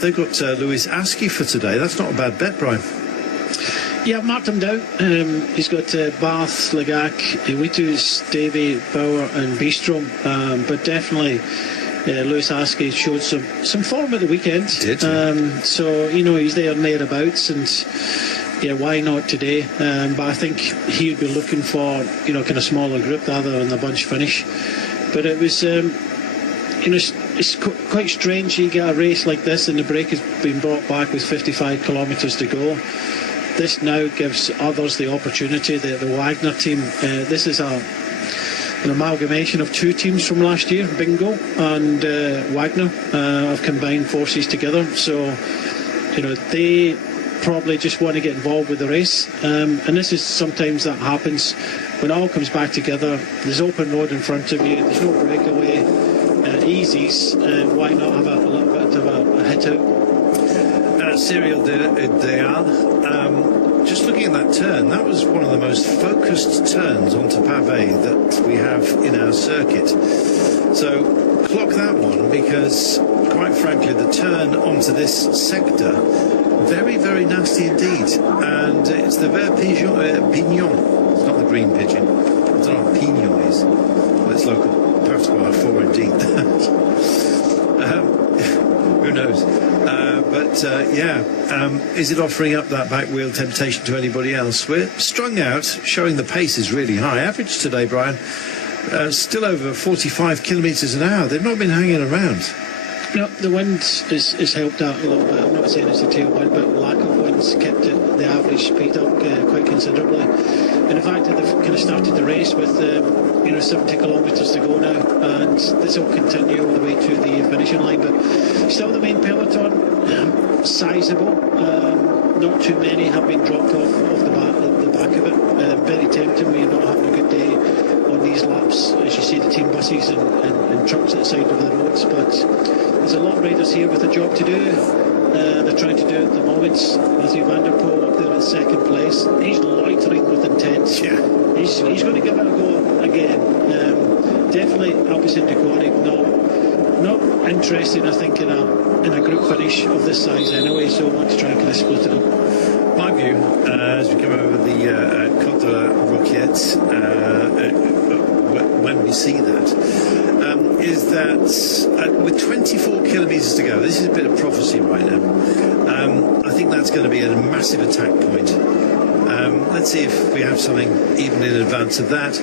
They've got Lewis Askey for today. That's not a bad bet, Brian. Yeah, I've marked him down. He's got Bath, Lagak, Witus, Davy, Bauer and Beestrom. But definitely Lewis Askey showed some form at the weekend. He did. So, you know, he's there and thereabouts. And, yeah, why not today? But I think he would be looking for, you know, kind of smaller group rather than the bunch finish. But it was... you know, it's quite strange you get a race like this and the break has been brought back with 55 kilometres to go. This now gives others the opportunity. The Wagner team, this is an amalgamation of two teams from last year, Bingo and Wagner, have combined forces together. So, you know, they probably just want to get involved with the race. And this is sometimes that happens when it all comes back together. There's open road in front of you, there's no breakaway. Easies, why not have a little bit of a hit out? Serial they are. Just looking at that turn, that was one of the most focused turns onto pavé that we have in our circuit. So clock that one, because quite frankly the turn onto this sector, very, very nasty indeed. And it's the Vert Pignon. It's not the green pigeon. I don't know what Pignon is, but it's local. Perhaps by 4 indeed. Who knows? Is it offering up that back wheel temptation to anybody else? We're strung out, showing the pace is really high. Average today, Brian, still over 45 kilometres an hour. They've not been hanging around. No, the wind has helped out a little bit. I'm not saying it's a tailwind, but lack of wind's kept the average speed up quite considerably. And the fact that they've kind of started the race with 70 kilometres to go now, and this will continue all the way to the finishing line. But still, the main peloton, sizable. Not too many have been dropped off the back of it. Very tempting when you're not having a good day on these laps, as you see the team buses and trucks at the side of the roads. But there's a lot of riders here with a job to do. They're trying to do it at the moment. Matthew van der Poel up there in second place. He's loitering with intent. Yeah. He's going to give it a go again. Definitely Alpecin de Koenig not interested, I think, in a group finish of this size anyway, so I want to try and kind of split it up. My view, as we come over the Côte de la Roquette, when we see that, is that with 24 kilometres to go, this is a bit of prophecy right now. I think that's going to be a massive attack point. Let's see if we have something even in advance of that.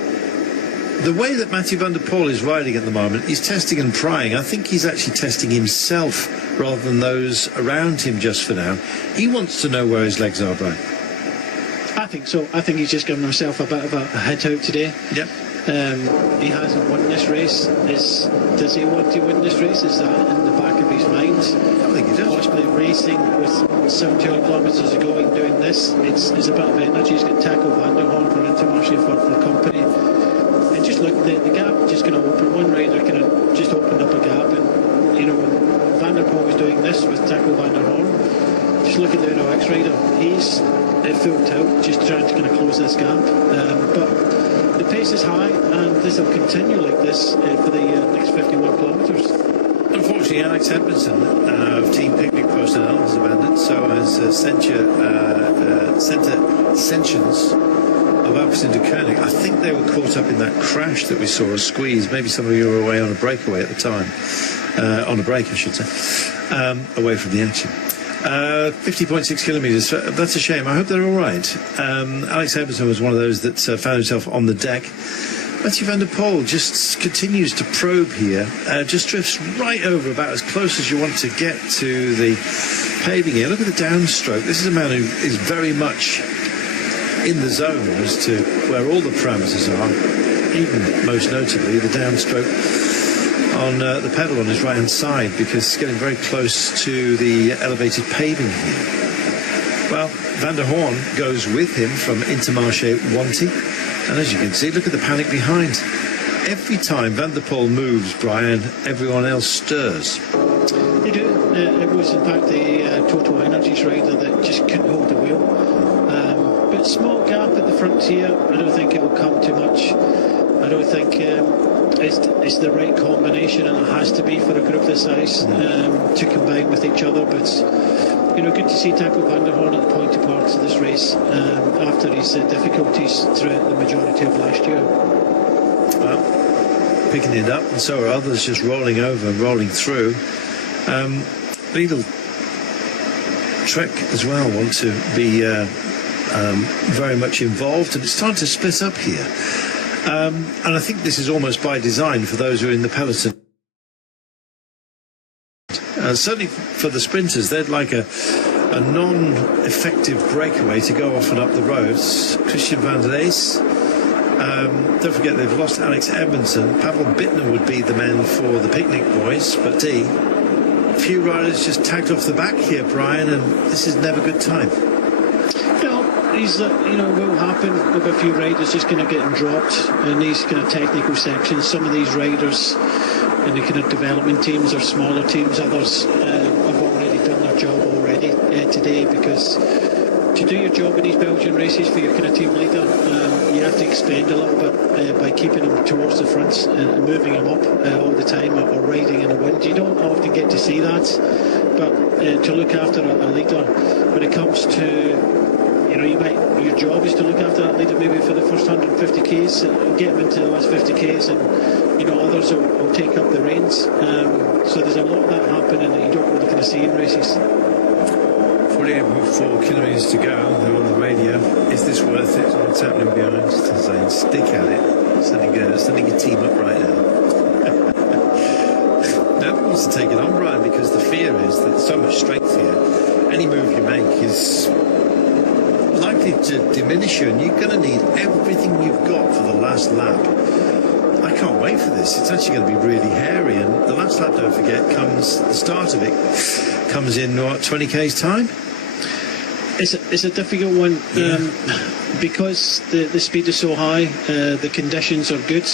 The way that Mathieu van der Poel is riding at the moment, he's testing and prying. I think he's actually testing himself rather than those around him just for now. He wants to know where his legs are, Brian. I think so. I think he's just given himself a bit of a hit out today. Yep. He hasn't won this race. Does he want to win this race? Is that in the back of his mind? I think he does. Possibly racing with 70 kilometres to go and doing this. It's a bit of energy. He's got Taco van der Horn for Intermarché for company. And just look, the gap just going to open. One rider kind of just opened up a gap. And, you know, when Van der Poel was doing this with Taco van der Horn, just look at the NOX rider. He's full tilt, just trying to kind of close this gap. But the pace is high, and this will continue like this for the next 51 kilometres. Unfortunately, Alex Edmondson of Team Picnic personnel has abandoned, so has Sensions of Alpecin de Koenig. I think they were caught up in that crash that we saw, a squeeze. Maybe some of you were away on a breakaway at the time. On a break, I should say. Away from the action. 50.6 kilometres. That's a shame. I hope they're all right. Alex Edmondson was one of those that found himself on the deck. Mathieu van der Poel just continues to probe here. Just drifts right over, about as close as you want to get to the paving here. Look at the downstroke. This is a man who is very much in the zone as to where all the parameters are, even most notably the downstroke on the pedal on his right hand side, because it's getting very close to the elevated paving here. Well, Van der Horn goes with him from Intermarché Wanty, and as you can see, look at the panic behind. Every time Van der Poel moves, Brian, everyone else stirs. They do. It was in fact the Total Energies rider that just couldn't hold the wheel. But small gap at the front here. I don't think it will come too much. I don't think it's the right combination, and it has to be for a group this size to combine with each other. But good to see Taco van der Horn at the pointy parts of this race after his difficulties throughout the majority of last year. Well, picking it up, and so are others just rolling over and rolling through. Beadle Trek as well want to be very much involved, and it's starting to split up here. And I think this is almost by design for those who are in the peloton. Certainly for the sprinters, they'd like a non-effective breakaway to go off and up the roads. Christian van der Aes. Don't forget they've lost Alex Edmondson. Pavel Bittner would be the man for the Picnic Boys, but a few riders just tagged off the back here, Brian, and this is never good time. These will happen with a few riders just kind of getting dropped in these kind of technical sections. Some of these riders in the kind of development teams or smaller teams, others have already done their job already today, because to do your job in these Belgian races for your kind of team leader, you have to expend a little bit by keeping them towards the front and moving them up all the time, or riding in the wind. You don't often get to see that, but to look after a leader when it comes to your job is to look after that leader maybe for the first 150 k's and get them into the last 50 k's, and others will take up the reins. So there's a lot of that happening that you don't really kind of see in races. 48.4 kilometres to go. They're on the radio. Is this worth it? What's happening behind? Saying, stick at it. Sending a team up right now. Nobody wants to take it on, Brian, because the fear is that there's so much strength here. Any move you make is likely to diminish you, and you're going to need everything you've got for the last lap. I can't wait for this. It's actually going to be really hairy, and the last lap, don't forget, the start of it comes in 20 k's time. It's a difficult one because the speed is so high, the conditions are good,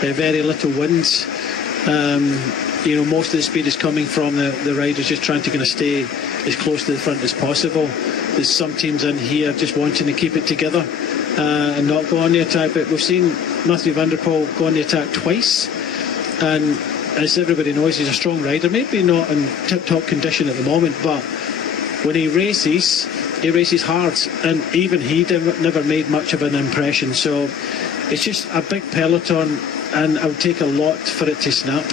very little wind. Most of the speed is coming from the riders just trying to kind of stay as close to the front as possible. There's some teams in here just wanting to keep it together and not go on the attack. But we've seen Mathieu van der Poel go on the attack twice, and as everybody knows, he's a strong rider. Maybe not in tip-top condition at the moment, but when he races hard, and even he never made much of an impression. So it's just a big peloton, and it would take a lot for it to snap.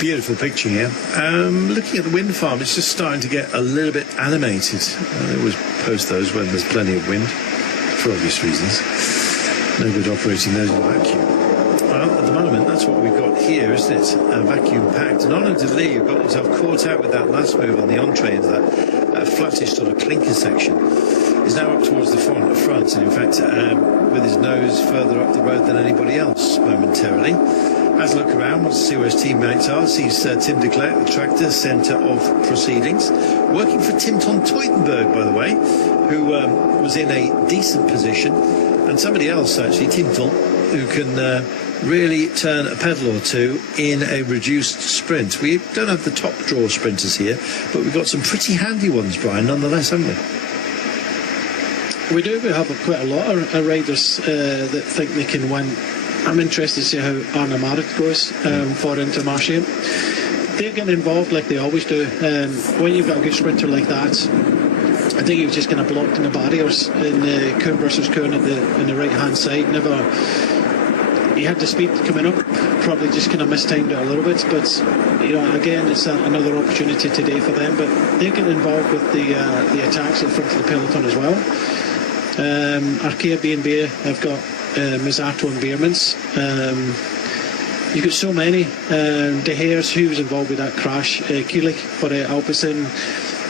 Beautiful picture here. Looking at the wind farm, it's just starting to get a little bit animated. They always post those when there's plenty of wind, for obvious reasons. No good operating those in a vacuum. Well, at the moment, that's what we've got here, isn't it? Vacuum packed. And Arnaud Delis, who got himself caught out with that last move on the entree into that flattish sort of clinker section, is now up towards the front, and in fact, with his nose further up the road than anybody else momentarily. Has a look around, wants to see where his teammates are. Sees Tim de Klerk, the tractor, centre of proceedings. Working for Tim von Teutenberg, by the way, who was in a decent position. And somebody else, actually, Tintel, who can really turn a pedal or two in a reduced sprint. We don't have the top draw sprinters here, but we've got some pretty handy ones, Brian, nonetheless, haven't we? We do. We have quite a lot of riders that think they can win. I'm interested to see how Arne Marit goes for Intermarché. They're getting involved like they always do. When you've got a good sprinter like that, I think he was just kind of blocked in the barriers in Kuhn versus Kuhn on the right hand side. He had the speed coming up, probably just kind of mistimed it a little bit. But again, it's another opportunity today for them. But they're getting involved with the attacks at the front of the peloton as well. Arkea B&B have got Mizzato and Beermans. You've got so many. De Heers, who was involved with that crash. Kielich for Alpecin.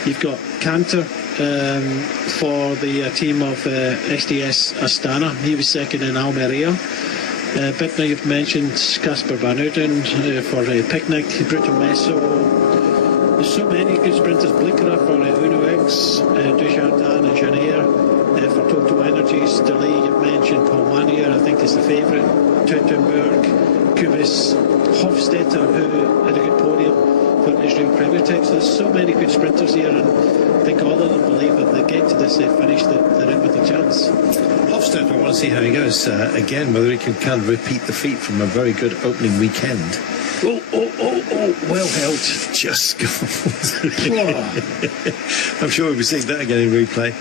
You've got Cantor for the team of SDS Astana. He was second in Almeria. Bittner, you've mentioned Casper Van Uden for Picnic. Bruto Messo. There's so many good sprinters. Blickera for Uno X. Dujardin and Janier. For Total Energies, Delis, you've mentioned Paul Manier, I think is the favourite. Teutenberg, Kubis, Hofstetter, who had a good podium for Israel Premier Tech. So there's so many good sprinters here, and I think all of them believe that they get to this finish that they're in with a chance. off step, I want to see how he goes again, whether he can kind of repeat the feat from a very good opening weekend. Oh, well held. Just gone. I'm sure we'll be seeing that again in replay.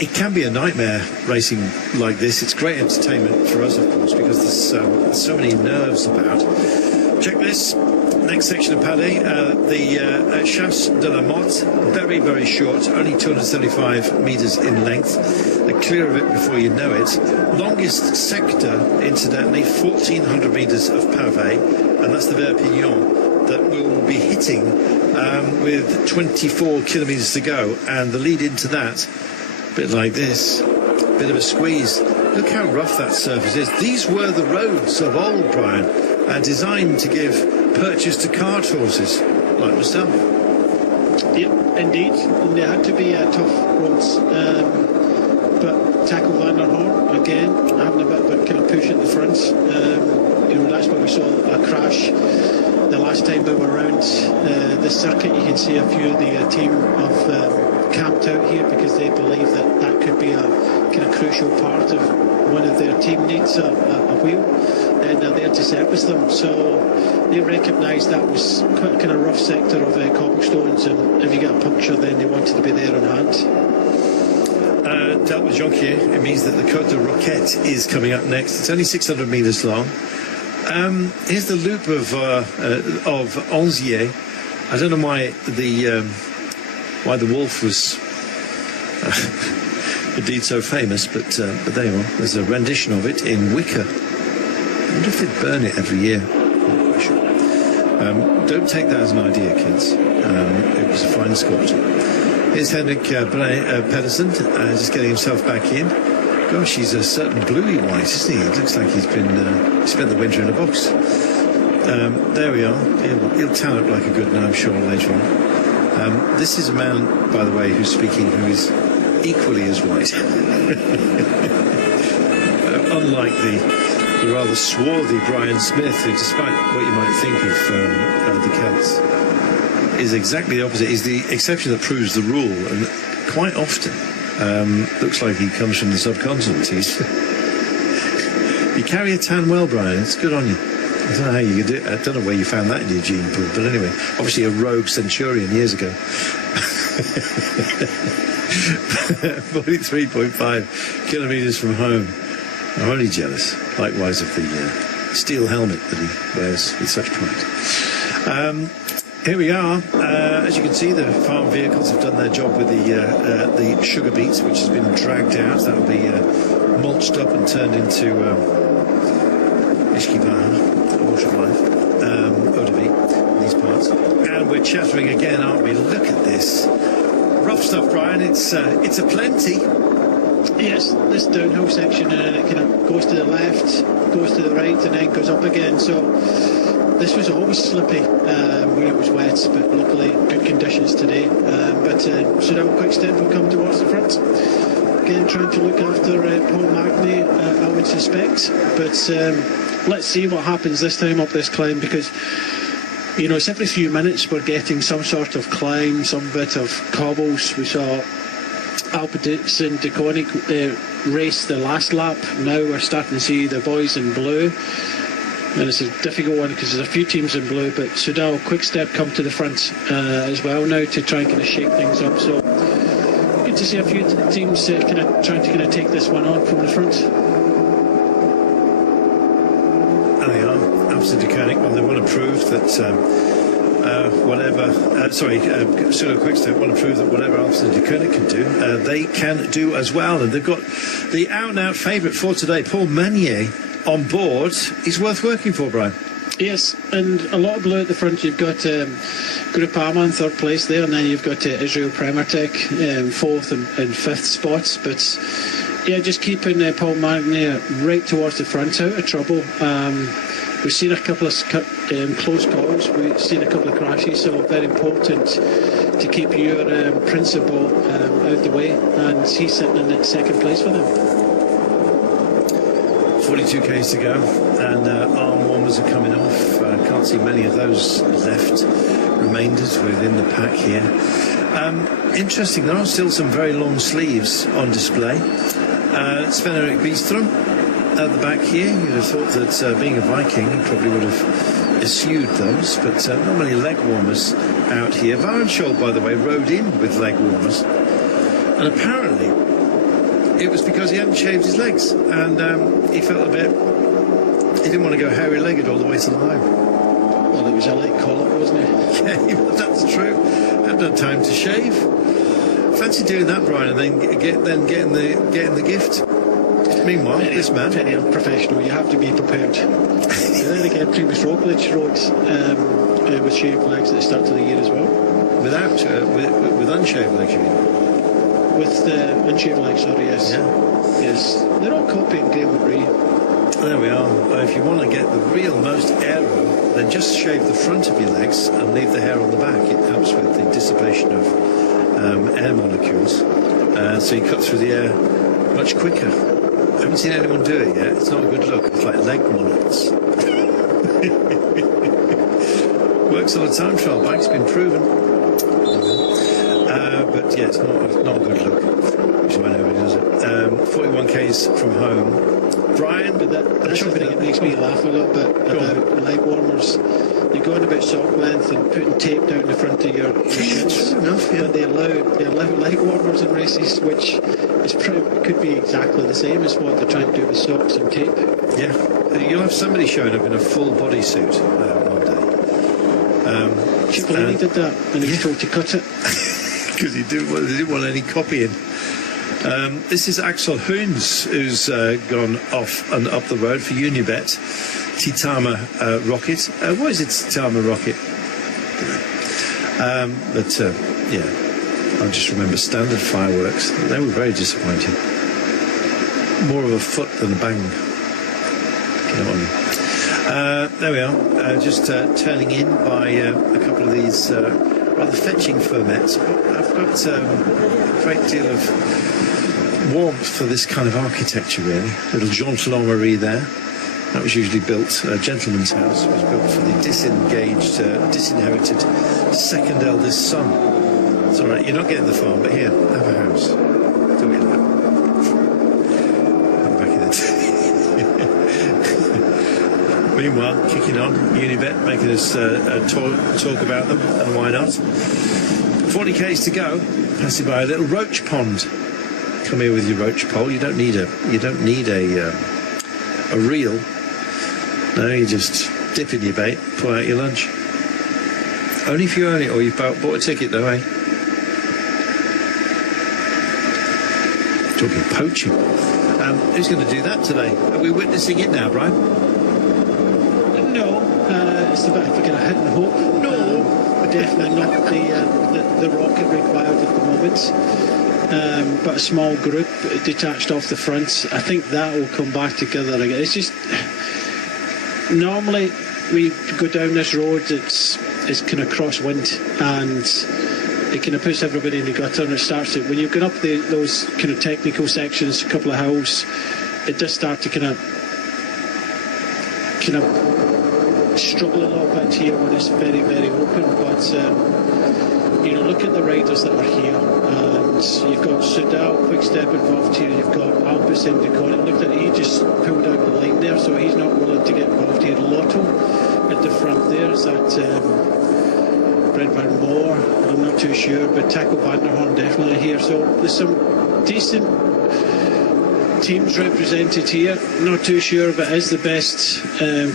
It can be a nightmare racing like this. It's great entertainment for us, of course, because there's so many nerves about. Check this. Next section of Paddy, the Chasse de la Motte, very, very short, only 275 metres in length. They're clear of it before you know it. Longest sector, incidentally, 1,400 metres of pavé, and that's the Verpignan that we'll be hitting with 24 kilometres to go. And the lead into that, a bit like this, bit of a squeeze. Look how rough that surface is. These were the roads of old, Brian, designed to give purchase to cart horses like myself. Yep, indeed. And they had to be tough roads. But Tackle Van der Horn, again, having a bit of a kind of push at the front. That's where we saw a crash the last time we were around this circuit. You can see a few of the team have camped out here because they believe that could be a kind of crucial part of one of their team needs, a wheel, and they're there to service them. So they recognised that was quite a kind of rough sector of cobblestones, and if you get a puncture, then they wanted to be there on hand. Dealt with Jonquier, it means that the Côte de Roquette is coming up next. It's only 600 metres long. Here's the loop of Onzier. I don't know why the wolf was indeed so famous, but there you are. There's a rendition of it in wicker. I wonder if they burn it every year. Don't take that as an idea, kids. It was a fine sculpture. Here's Henrik Pedersen, just getting himself back in. Gosh, he's a certain bluey white, isn't he? It looks like he's been spent the winter in a box. There we are. He'll tan up like a good one, I'm sure, later on. This is a man, by the way, who's speaking, who is equally as white. Unlike the rather swarthy Brian Smith, who, despite what you might think of the Celts, is exactly the opposite. He's the exception that proves the rule, and quite often looks like he comes from the subcontinent. You carry a tan well, Brian. It's good on you. I don't know how you could do it. I don't know where you found that in your gene pool, but anyway, obviously a rogue centurion years ago. 43.5 kilometres from home. I'm only jealous, likewise, of the steel helmet that he wears with such pride. Here we are. As you can see, the farm vehicles have done their job with the sugar beets, which has been dragged out. That will be mulched up and turned into Ishkibaha, water of life, eau de vie, in these parts. And we're chattering again, aren't we? Look at this. Rough stuff, Brian. It's a plenty. Yes, this downhill section kind of goes to the left, goes to the right, and then goes up again. So this was always slippy when it was wet, but luckily good conditions today. But Soudal Quick Step will come towards the front. Again, trying to look after Paul Magny, I would suspect. But let's see what happens this time up this climb, because it's every few minutes we're getting some sort of climb, some bit of cobbles. We saw Alpedix and De Koning race the last lap. Now we're starting to see the boys in blue. And it's a difficult one because there's a few teams in blue, but Soudal Quick Step come to the front as well now to try and kind of shake things up. So good to see a few teams kind of trying to kind of take this one on from the front. There they are, Alpes de Koning. Well, they want to prove that Soudal Quick Step want to prove that whatever Alpes de Koning can do, they can do as well. And they've got the out-and-out favourite for today, Paul Magny, on board. He's worth working for, Brian. Yes, and a lot of blue at the front. You've got Groupama in third place there, and then you've got Israel Premertech fourth and fifth spots. But yeah, just keeping Paul Magny right towards the front, out of trouble. We've seen a couple of close calls, we've seen a couple of crashes, so very important to keep your principal out the way, and he's sitting in second place for them. 42 k's to go, and arm warmers are coming off. Can't see many of those left, remainders within the pack here. Interesting, there are still some very long sleeves on display. Sven Erik Bistrom at the back here. You'd have thought that being a Viking, he probably would have eschewed those, but not many leg warmers out here. Varenskjold, by the way, rode in with leg warmers, and apparently it was because he hadn't shaved his legs, and he felt a bit. He didn't want to go hairy-legged all the way to the line. Well, it was a late call-up, wasn't it? Yeah, that's true. Hadn't had time to shave. Fancy doing that, Brian, and then getting the gift. Meanwhile, this man, very unprofessional. You have to be prepared. And then again, previous Roglic rode with shaved legs at the start of the year as well. With unshaved legs, you mean? With unshaved legs, sorry, yes. Yeah. Yes. They're all copying Graham Brie. There we are. If you want to get the real most aero, then just shave the front of your legs and leave the hair on the back. It helps with the dissipation of air molecules, so you cut through the air much quicker. I haven't seen anyone do it yet. It's not a good look. It's like leg mullets. Works on a time trial bike. It's been proven. But yeah, it's not a good look. Which is why nobody does it. 41 k's from home. Brian, but that's something that makes me laugh a little bit about leg warmers. You're going about sock length and putting tape down the front of your shins. True enough, yeah. But they allow leg warmers in races, which could be exactly the same as what they're trying to do with socks and tape. Yeah, you'll have somebody showing up in a full bodysuit one day. Cipollini did that, and he was told to cut it. Because they didn't want any copying. This is Axel Hoons, who's gone off and up the road for Unibet. Titama Rocket. What is it, Titama Rocket? Yeah, I just remember Standard Fireworks. They were very disappointing. More of a foot than a bang. You know what I mean? There we are. Just turning in by a couple of these rather fetching ferments. I've got a great deal of warmth for this kind of architecture, really. Little Jean Marie there. That was usually built, a gentleman's house. It was built for the disengaged, disinherited second eldest son. It's all right, you're not getting the farm, but here, have a house. Do it like I'm back in it. Meanwhile, kicking on, Unibet, making us talk about them, and why not? 40 k's to go, passing by a little roach pond. Come here with your roach pole. You don't need a reel. No, you just dip in your bait, pull out your lunch. Only if you own it, or you've bought a ticket, though, eh? Talking poaching. Who's going to do that today? Are we witnessing it now, Brian? No, it's a bit of a kind of hit and hope. No, definitely not the rocket required at the moment. But a small group detached off the front. I think that will come back together again. It's just normally we go down this road. It's kind of crosswind, and it kind of puts everybody in the gutter, and it starts to, when you've got up those kind of technical sections, a couple of hills, it does start to kind of struggle a little bit here when it's very, very open. But look at the riders that are here, and you've got Soudal, Quick Step involved here. You've got Alpes in Decon. Look at, he just pulled out the line there, so he's not willing to get involved here. Lotto at the front there, is that Brent Van Moor? I'm not too sure, but Taco Van der Horn definitely here. So there's some decent teams represented here. Not too sure if it is the best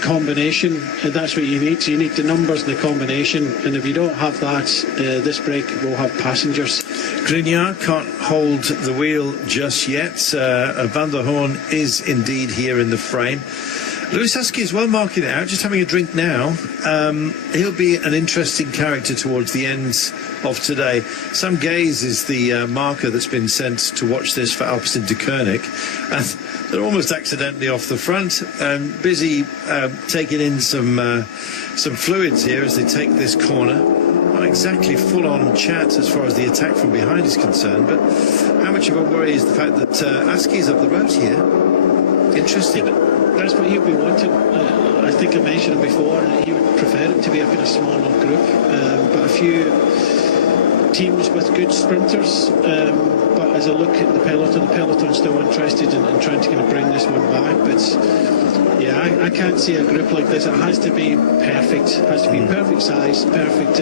combination, and that's what you need. So you need the numbers and the combination, and if you don't have that, this break will have passengers. Grignard can't hold the wheel just yet. Van der Horn is indeed here in the frame. Lewis Husky is well marking it out, just having a drink now. He'll be an interesting character towards the end of today. Sam Gaze is the marker that's been sent to watch this for Alpes in Koenig. And they're almost accidentally off the front, busy taking in some fluids here as they take this corner. Not exactly full-on chat as far as the attack from behind is concerned, but how much of a worry is the fact that Aski's up the road here? Interesting. That's what he'll be wanting. I think I mentioned it before, he would prefer it to be up in a smaller group, but a few teams with good sprinters, but as I look at the peloton's still interested in trying to kind of bring this one back. But yeah, I can't see a group like this. It has to be perfect. It has to be perfect size, perfect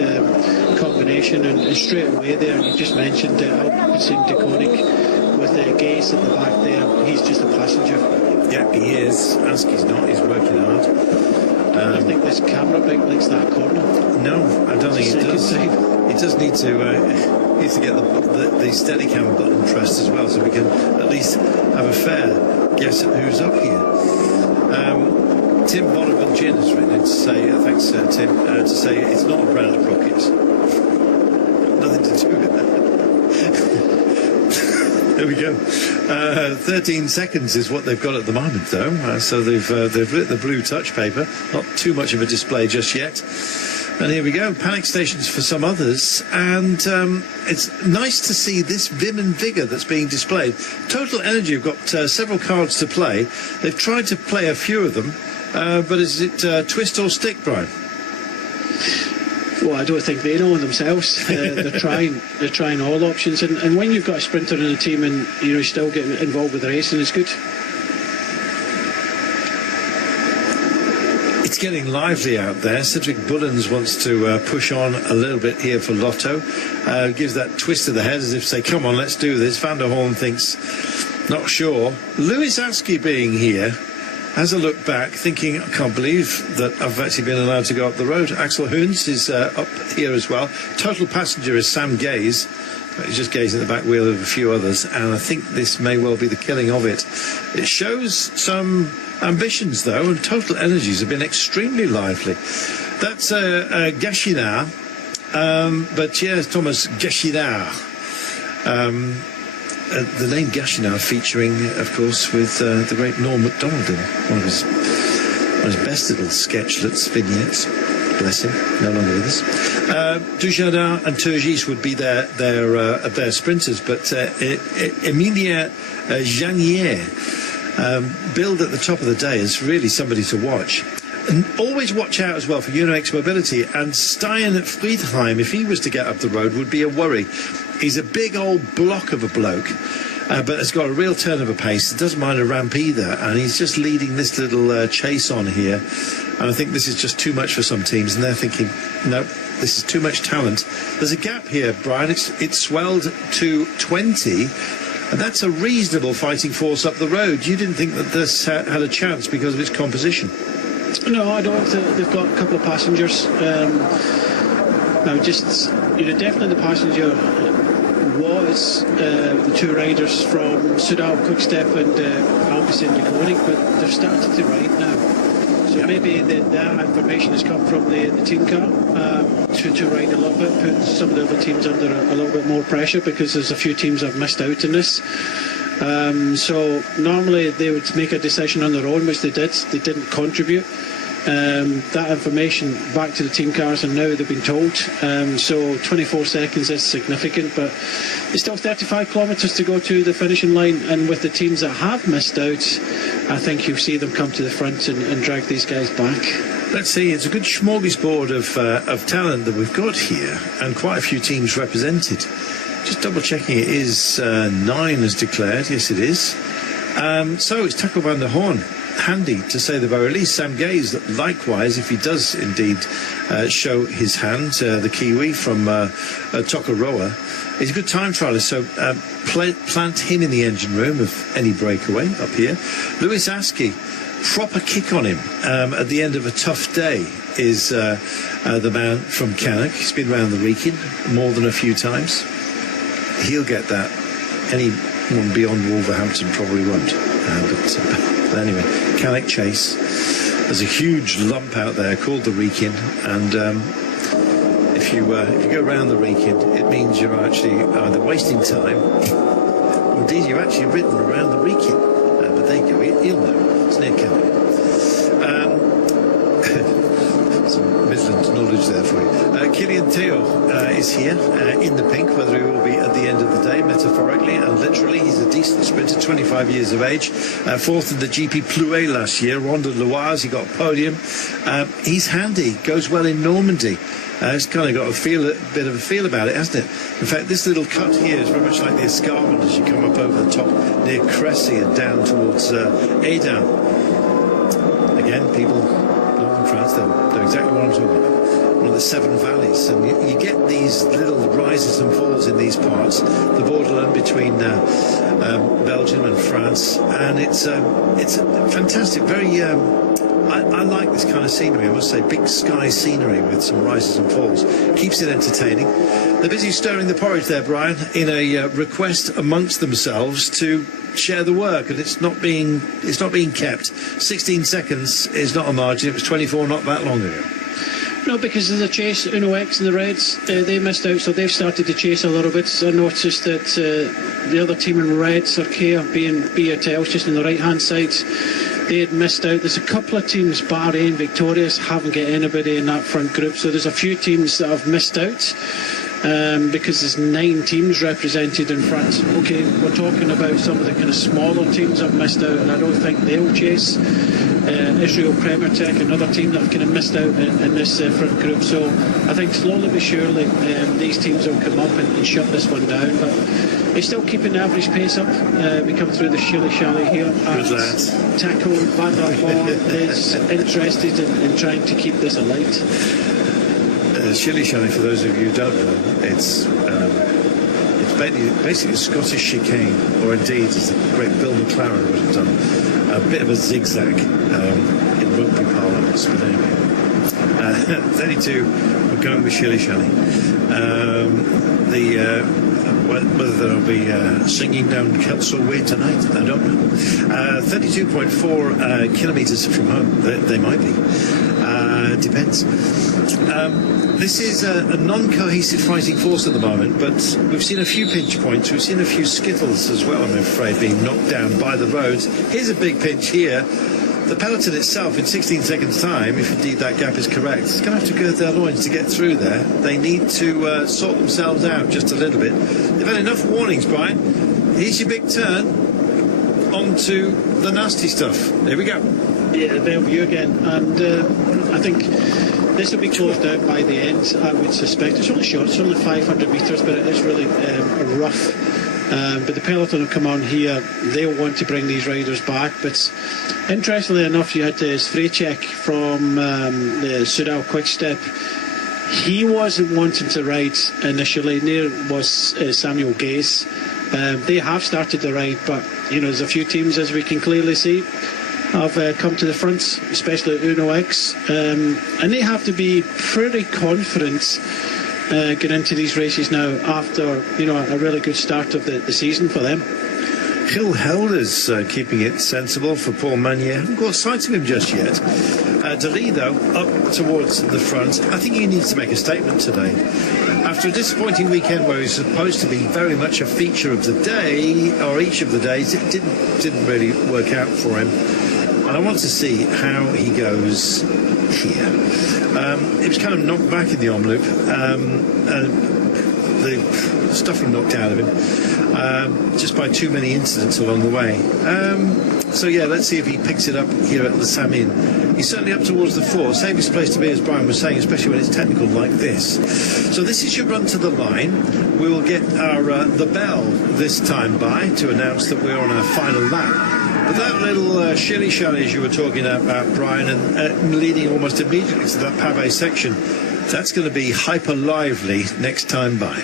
combination, and straight away there. You just mentioned Alpecin de Koning with Gaze at the back there. He's just a passenger. Yeah, he is. Askey's not. He's working hard. I think this camera bike likes that corner. No, I don't think it does. Time. It does need to needs to get the Steadicam button pressed as well, so we can at least have a fair guess at who's up here. Tim Bonneville Gin has written in to say, thanks Tim, to say it's not a brand of rockets. Nothing to do with that. There we go. 13 seconds is what they've got at the moment, though. So they've lit the blue touch paper. Not too much of a display just yet. And here we go, panic stations for some others, and it's nice to see this vim and vigour that's being displayed. Total Energy have got several cards to play. They've tried to play a few of them, but is it twist or stick, Brian? Well, I don't think they know themselves. They're trying all options, and when you've got a sprinter in a team and you still get involved with the racing, it's good. It's getting lively out there. Cedric Bullens wants to push on a little bit here for Lotto. Gives that twist to the head as if to say, come on, let's do this. Van der Horn thinks, not sure. Lewis Askey being here has a look back, thinking, I can't believe that I've actually been allowed to go up the road. Axel Hoons is up here as well. Total passenger is Sam Gaze. He's just gazing at the back wheel of a few others, and I think this may well be the killing of it. It shows some ambitions, though, and Total Energies have been extremely lively. That's Gachinard, but yes, Thomas Gachinard. The name Gachinard featuring, of course, with the great Norm MacDonald in one of his best little sketchlets, vignettes. Bless him, no longer with us. Dujardin and Turgis would be their sprinters, but Emilien Janier, billed at the top of the day is really somebody to watch. And always watch out as well for Uno-X Mobility, and Stein Friedheim, if he was to get up the road, would be a worry. He's a big old block of a bloke, but has got a real turn of a pace. Doesn't mind a ramp either, and he's just leading this little chase on here. And I think this is just too much for some teams, and they're thinking, no, this is too much talent. There's a gap here, Brian. It's swelled to 20, and that's a reasonable fighting force up the road. You didn't think that this had a chance because of its composition? No, I don't. They've got a couple of passengers. Now, just definitely the passenger was the two riders from Soudal Quickstep and Alpecin de Koning, but they've started to ride now. So maybe that information has come from the team car to ride a little bit, put some of the other teams under a little bit more pressure, because there's a few teams that have missed out in this. So normally they would make a decision on their own, which they did. They didn't contribute that information back to the team cars, and now they've been told. So 24 seconds is significant, but there's still 35 kilometres to go to the finishing line, and with the teams that have missed out, I think you'll see them come to the front and drag these guys back. Let's see, it's a good smorgasbord of talent that we've got here, and quite a few teams represented. Just double checking, it is 9 as declared. Yes, it is. So it's Taco van der Horn. Handy, to say the very least. Sam Gaze, likewise, if he does indeed show his hand, the Kiwi from Tokoroa, he's a good time trialist, so plant him in the engine room of any breakaway up here. Lewis Askey, proper kick on him at the end of a tough day is the man from Cannock. He's been around the Wrekin more than a few times. He'll get that. Anyone beyond Wolverhampton probably won't. But anyway, Cannock Chase. There's a huge lump out there called the Wrekin, and if you go around the Wrekin, it means you're actually either wasting time, or indeed you're actually ridden around the Wrekin. But there you go. He'll know. It's near Cannock. Some Midlands knowledge there for you. Killian Theo is here in the pink, whether he will be at the end of the day, metaphorically and literally. He's a decent sprinter, 25 years of age, fourth in the GP Plouay last year, Ronde de Loire, he got a podium. He's handy, goes well in Normandy. It's kind of got a bit of a feel about it, hasn't it? In fact, this little cut here is very much like the escarpment as you come up over the top near Cressy and down towards Edam. Again, people, northern France, they know exactly what I'm talking about. One of the 7 valleys, and you get these little rises and falls in these parts, the borderline between Belgium and France, and it's fantastic. Very, I like this kind of scenery. I must say, big sky scenery with some rises and falls keeps it entertaining. They're busy stirring the porridge there, Brian, in a request amongst themselves to share the work, and it's not being kept. 16 seconds is not a margin. It was 24 not that long ago. No, because of the chase, Uno X and the Reds, they missed out, so they've started to chase a little bit. So I noticed that the other team in Reds, Arkea, being BATL, just on the right-hand side, they had missed out. There's a couple of teams, Bahrain, Victorious, haven't got anybody in that front group, so there's a few teams that have missed out. Because there's 9 teams represented in France. Okay, we're talking about some of the kind of smaller teams that have missed out, and I don't think they'll chase. Israel Premier Tech, another team that have kind of missed out in this front group. So I think slowly but surely these teams will come up and shut this one down. But they're still keeping the average pace up. We come through the shilly-shally here. And Taco Van der Vaart is interested in trying to keep this alight. Shilly-shally, for those of you who don't know, it's basically a Scottish chicane, or indeed, as the great Bill McLaren would have done, a bit of a zigzag in rugby parlance. But anyway, 32, we're going with shilly-shally. Whether they'll be singing down Kelso Way tonight, I don't know. 32.4 kilometres from home, they might be. Depends. This is a non-cohesive fighting force at the moment, but we've seen a few pinch points. We've seen a few skittles as well, I'm afraid, being knocked down by the roads. Here's a big pinch here. The peloton itself, in 16 seconds' time, if indeed that gap is correct, is going to have to gird their loins to get through there. They need to sort themselves out just a little bit. They've had enough warnings, Brian. Here's your big turn onto the nasty stuff. There we go. Yeah, Bellevue again, and I think this will be closed out by the end, I would suspect. It's only short, it's only 500 metres, but it is really rough. But the peloton will come on here. They'll want to bring these riders back. But interestingly enough, you had Svrecek from the Sudal Quickstep. He wasn't wanting to ride initially. Near was Samuel Gase. They have started the ride, but there's a few teams, as we can clearly see, have come to the front, especially Uno X, and they have to be pretty confident getting into these races now after a really good start of the season for them. Gil Helder's keeping it sensible for Paul Magnier. Haven't got sight of him just yet. Dali, though, up towards the front. I think he needs to make a statement today. After a disappointing weekend where he was supposed to be very much a feature of the day, or each of the days, it didn't really work out for him. And I want to see how he goes here. It was kind of knocked back in the Omloop. The stuffing knocked out of him just by too many incidents along the way. So yeah, let's see if he picks it up here at the Samyn. He's certainly up towards the 4. Safest place to be, as Brian was saying, especially when it's technical like this. So this is your run to the line. We will get our the bell this time by to announce that we're on our final lap. But that little shilly-shally as you were talking about, Brian, and leading almost immediately to that pavé section, that's going to be hyper lively next time by.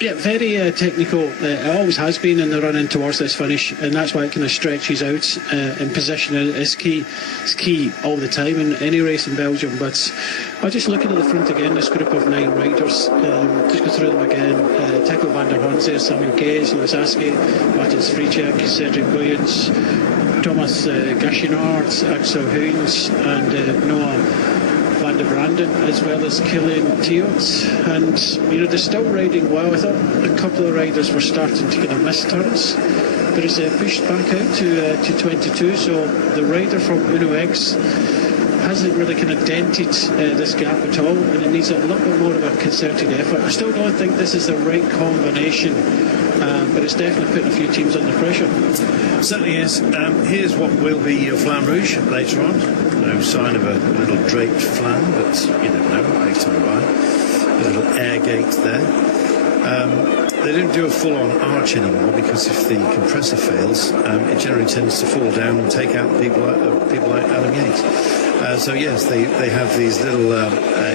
Yeah, very technical. It always has been in the run in towards this finish, and that's why it kind of stretches out. And position is key. It's key all the time in any race in Belgium. But I'm just looking at the front again. This group of 9 riders. Just go through them again. Taco van der Hans there, Samuel Gaze, Lewis Askey, Martin Svrecek, Cedric Williams, Thomas Gachinard, Axel Hoens, and Noah Van der Branden, as well as Killian Teots. And they're still riding well. I thought a couple of riders were starting to kind of miss turns, but it's pushed back out to 22. So the rider from Uno X hasn't really kind of dented this gap at all, and it needs a little bit more of a concerted effort. I still don't think this is the right combination, but it's definitely putting a few teams under pressure. Certainly is. Here's what will be your Flamme Rouge later on. No sign of a little draped flam, but you never know, next time by. A little air gate there. They don't do a full-on arch anymore because if the compressor fails, it generally tends to fall down and take out people like Adam Yates. So yes, they have these little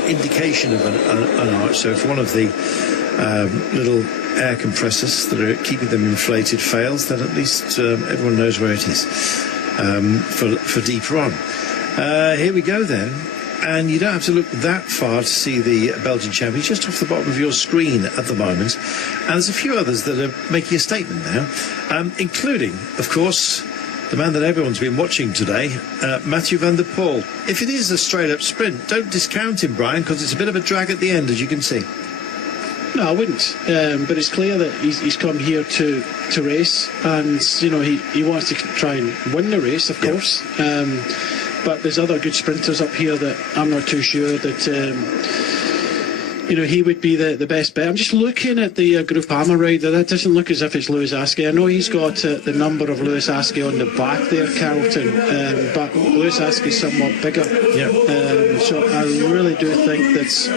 indication of an arch. So if one of the little air compressors that are keeping them inflated fails, then at least everyone knows where it is for deeper on. Here we go then. And you don't have to look that far to see the Belgian champion, just off the bottom of your screen at the moment. And there's a few others that are making a statement now, including, of course, the man that everyone's been watching today, Mathieu van der Poel. If it is a straight-up sprint, don't discount him, Brian, because it's a bit of a drag at the end, as you can see. No, I wouldn't. But it's clear that he's come here to race, and you know he wants to try and win the race, of course. But there's other good sprinters up here that I'm not too sure that he would be the best bet. I'm just looking at the Groupama rider. That doesn't look as if it's Lewis Askey. I know he's got the number of Lewis Askey on the back there, Carlton, but Lewis Askey's somewhat bigger. Yeah. So I really do think that's,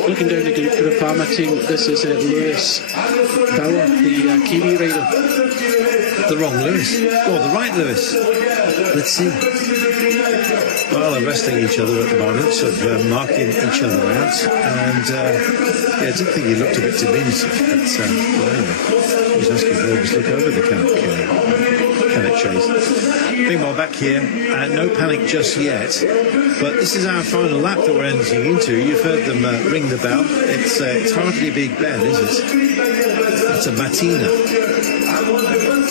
looking down the Groupama team, this is Lewis Bauer, the Kiwi rider. The wrong Lewis. Oh, the right Lewis. Let's see. Well, they're wrestling each other at the moment, sort of marking each other out. And I did think he looked a bit diminutive, but anyway, he was asking if they just look over the Canuck chase. Meanwhile, back here, no panic just yet, but this is our final lap that we're entering into. You've heard them ring the bell. It's hardly a Big Ben, is it? It's a Matina.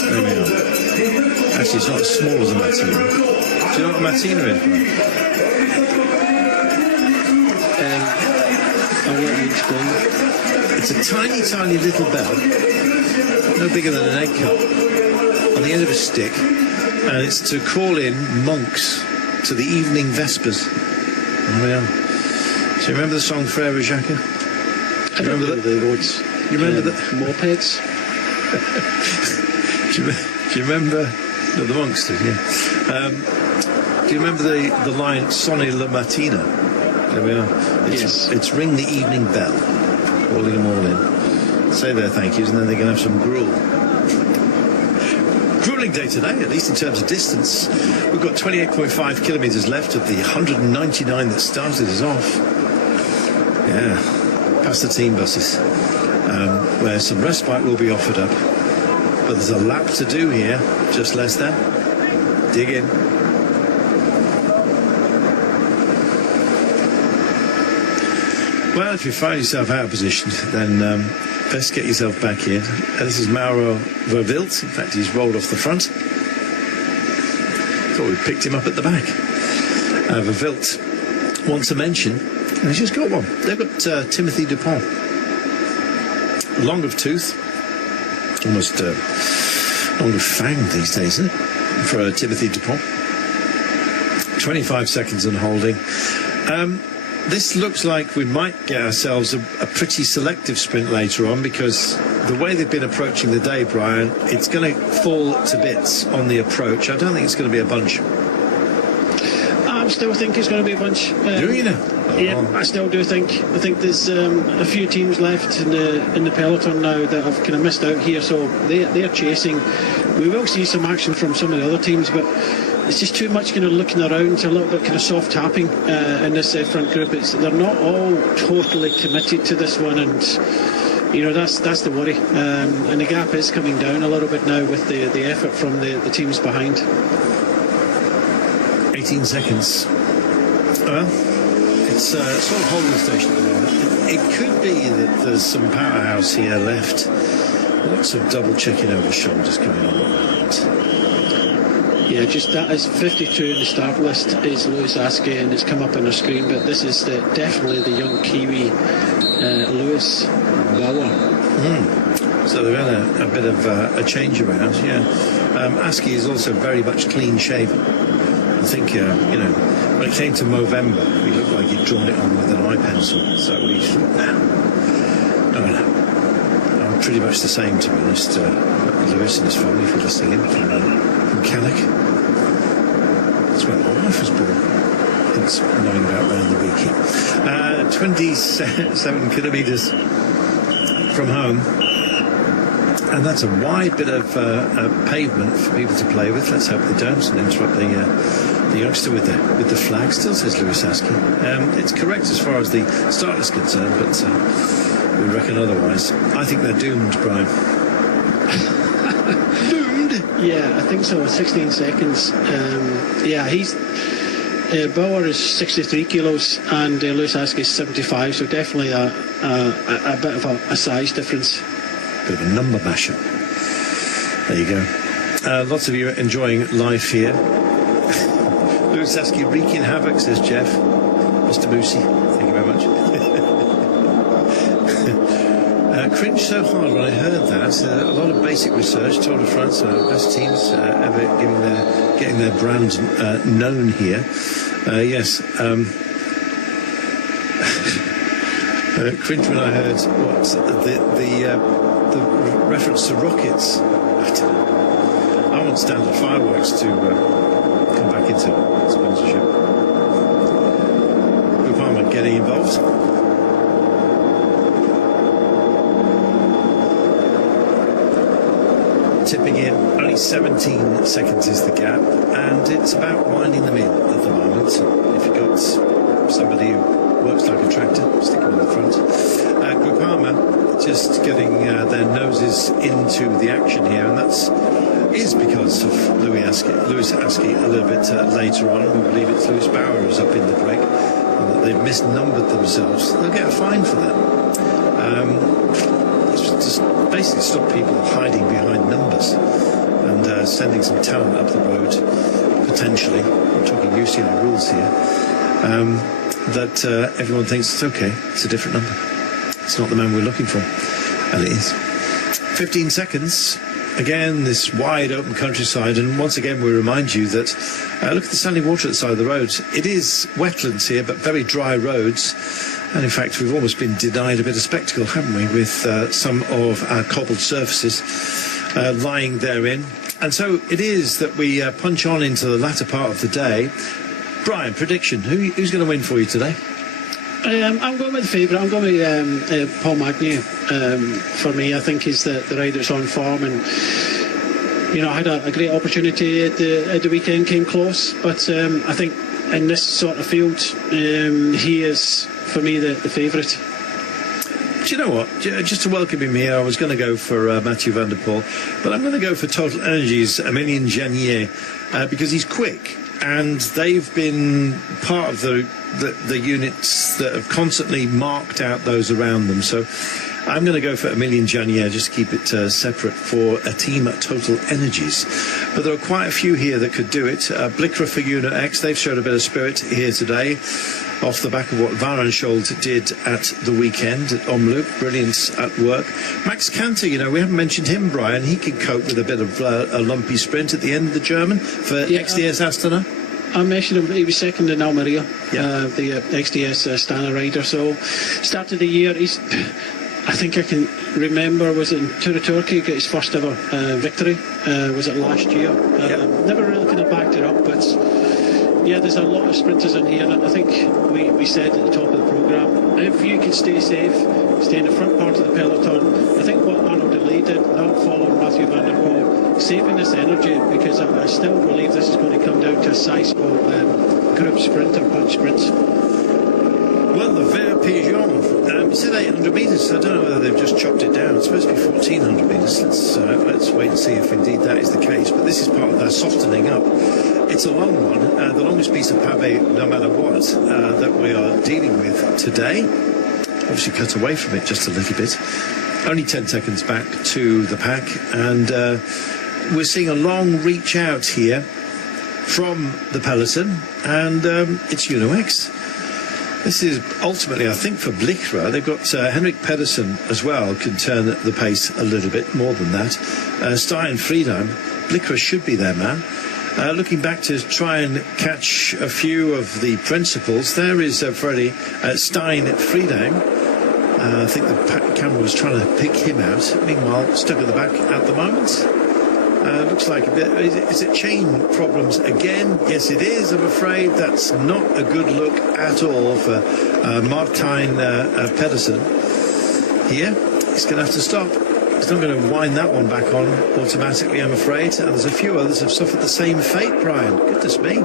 There we are. Actually, it's not as small as a Matina. Do you know what a Matina is? I'll let you explain. It's a tiny, tiny little bell, no bigger than an egg cup, on the end of a stick, and it's to call in monks to the evening vespers. There we are. So you remember the song Frère Jacques? I remember the roads. You remember the mopeds? do you remember? No, the monks did, yeah. Do you remember the line "Sonne la mattina"? There we are. Yes. It's ring the evening bell, calling them all in. Say their thank yous, and then they're going to have some gruel. Grueling day today, at least in terms of distance. We've got 28.5 kilometres left of the 199 that started us off. Yeah, past the team buses, where some respite will be offered up. But there's a lap to do here, just less than. Dig in. Well, if you find yourself out of position, then best get yourself back in. This is Mauro Verwilt. In fact, he's rolled off the front. Thought we picked him up at the back. Verwilt wants a mention, and he's just got one. They've got Timothy Dupont. Long of tooth. Almost long of fang these days, isn't it? For Timothy Dupont. 25 seconds and holding. This looks like we might get ourselves a pretty selective sprint later on, because the way they've been approaching the day, Brian, it's going to fall to bits on the approach. I don't think it's going to be a bunch. I still think it's going to be a bunch. Do you know? Yeah, I still do think. I think there's a few teams left in the peloton now that have kind of missed out here, so they're chasing. We will see some action from some of the other teams, but it's just too much kind of looking around, a little bit kind of soft tapping in this front group. They're not all totally committed to this one, and that's the worry. And the gap is coming down a little bit now with the effort from the teams behind. 18 seconds. Well, it's sort of holding station at the moment. It could be that there's some powerhouse here left. Lots of double checking over shoulders coming on at the moment. Yeah, just that is 52 in the start list is Lewis Askey, and it's come up on the screen, but this is definitely the young Kiwi Lewis Bauer. So they've had a bit of a change around, yeah. Askey is also very much clean shaven. I think, when it came to Movember, he looked like he'd drawn it on with an eye pencil. So he thought, no. I'm pretty much the same, to be honest. Lewis and his family, if you're listening in, from Cannock. That's where my wife was born. It's knowing about round the weekie. 27 kilometres from home. And that's a wide bit of pavement for people to play with. Let's hope they don't and interrupt the youngster with the flag. Still says Lewis Askey. It's correct as far as the start is concerned, but we reckon otherwise. I think they're doomed, Brian. Doomed? Yeah, I think so. 16 seconds. He's... Bauer is 63 kilos and Lewis Askey is 75, so definitely a bit of a size difference. Bit of a number masher. There you go. Lots of you are enjoying life here. Lewis Askey wreaking havoc, says Jeff. Mr. Moosey, thank you very much. Cringed so hard when I heard that. A lot of basic research. Tour de France, best teams ever getting their brand known here. Yes. Cringe when I heard the reference to rockets. I don't know. I want Standard Fireworks to come back into sponsorship. Department getting involved. Tipping in, only 17 seconds is the gap, and it's about winding them in at the moment. So if you've got somebody who works like a tractor, stick them in the front. Groupama just getting their noses into the action here, and is because of Lewis Askey a little bit later on. We believe it's Lewis Bauer who's up in the break, and that they've misnumbered themselves. They'll get a fine for that. Just basically stop people hiding behind numbers and sending some talent up the road, potentially. I'm talking UCI rules here. That everyone thinks it's okay, it's a different number. It's not the man we're looking for. And it is. 15 seconds. Again, this wide open countryside, and once again we remind you that look at the standing water at the side of the road. It is wetlands here, but very dry roads, and in fact we've almost been denied a bit of spectacle, haven't we, with some of our cobbled surfaces lying therein. And so it is that we punch on into the latter part of the day. Brian, prediction, who's going to win for you today? I'm going with the favourite. I'm going with Paul Magnier. For me, I think he's the rider that's on form, and I had a great opportunity at the weekend, came close, but I think in this sort of field, he is for me the favourite. Do you know what? Just to welcome him here, I was going to go for Mathieu van der Poel, but I'm going to go for Total Energies, Emilien Janier, because he's quick. And they've been part of the units that have constantly marked out those around them. So I'm going to go for Emilien Janier, just to keep it separate for a team at Total Energies. But there are quite a few here that could do it. Blickra for Uno X, they've showed a bit of spirit here today, off the back of what Varenschold did at the weekend at Omloop. Brilliance at work. Max Canter, we haven't mentioned him, Brian. He can cope with a bit of a lumpy sprint at the end of the German for XDS Astana. I mentioned him, he was second in Almeria, the XDS Astana rider. So, started the year, I think I can remember, was it in Tour of Turkey, got his first ever victory. Was it last year? Never really kind of backed it up, but yeah, there's a lot of sprinters in here, and I think we said at the top of the programme, if you can stay safe, stay in the front part of the peloton. I think what Arnaud Delay did, not following Mathieu van der Poel, saving this energy, because I still believe this is going to come down to a sizable group sprint or bunch sprints. Well, the Vert Pigeon, it's at 800 metres. I don't know whether they've just chopped it down. It's supposed to be 1,400 metres. Let's wait and see if indeed that is the case. But this is part of their softening up. It's a long one, the longest piece of pavé, no matter what, that we are dealing with today. Obviously cut away from it just a little bit. Only 10 seconds back to the pack, and we're seeing a long reach out here from the peloton, and it's Uno X. This is ultimately, I think, for Blickra. They've got Henrik Pedersen as well, can turn the pace a little bit more than that. Stein Friedheim, Blickra should be their man. Looking back to try and catch a few of the principals, there is Freddie Stein Friedheim. I think the camera was trying to pick him out. Meanwhile, stuck at the back at the moment. Looks like a bit. Is it chain problems again? Yes, it is. I'm afraid that's not a good look at all for Martijn Pedersen. Here, he's going to have to stop. He's not going to wind that one back on automatically, I'm afraid. And there's a few others who have suffered the same fate, Brian. Goodness me.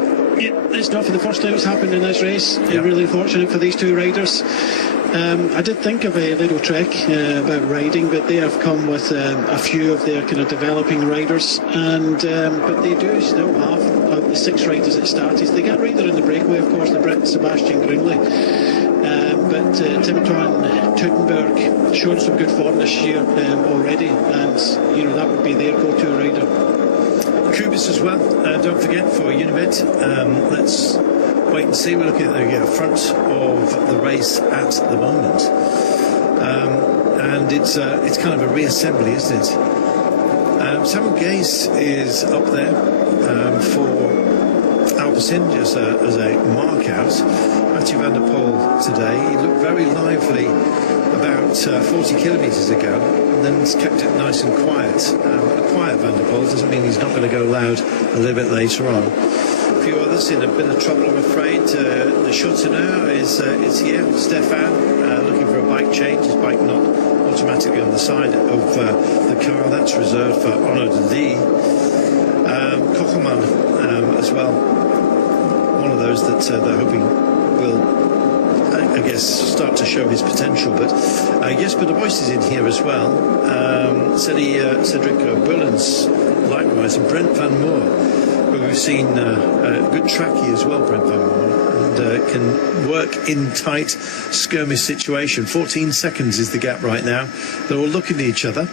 Yeah, it's not for the first time it's happened in this race. Yeah. Really fortunate for these two riders. I did think of a little trick about riding, but they have come with a few of their kind of developing riders, and but they do still have the 6 riders that started. They got rider in the breakaway, of course, the Brit Sebastian Gringley, but Tim Twan Teutenberg showed some good form this year already, and that would be their go-to rider. Kubis as well, don't forget, for Unibet. Let's wait and see. We're looking at the front of the race at the moment, and it's kind of a reassembly, isn't it? Samyn is up there for Alpecin, just as a mark out. Mathieu van der Poel today, he looked very lively about 40 kilometres ago, and then he's kept it nice and quiet. A quiet van der Poel doesn't mean he's not going to go loud a little bit later on. A few others in a bit of trouble, I'm afraid. The Schottener is here. Stefan looking for a bike change. His bike not automatically on the side of the car. That's reserved for Arnaud de Lee. Kocheman as well. One of those that they're hoping will, I guess, start to show his potential. But Jesper de Bois is in here as well. Cedric Bullens likewise, and Brent Van Moor. We've seen a good trackie as well, Brent Van Moor, and can work in tight skirmish situation. 14 seconds is the gap right now. They're all looking at each other.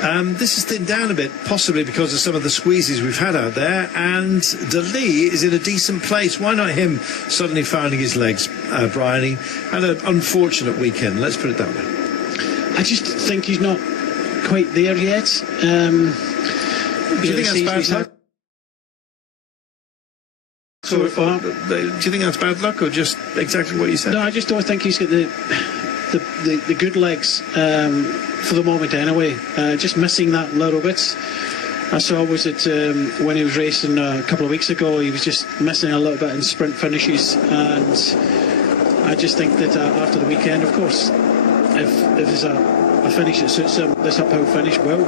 This has thinned down a bit, possibly because of some of the squeezes we've had out there, and De Lee is in a decent place. Why not him suddenly finding his legs, Brian? He had an unfortunate weekend, let's put it that way. I just think he's not quite there yet. Do you think that's bad luck? Do you think that's bad luck, or just exactly what you said? No, I just don't think he's got the good legs for the moment anyway. Just missing that little bit. I saw was it when he was racing a couple of weeks ago, he was just missing a little bit in sprint finishes, and I just think that after the weekend, of course, if there's a finish that suits him, this uphill finish will.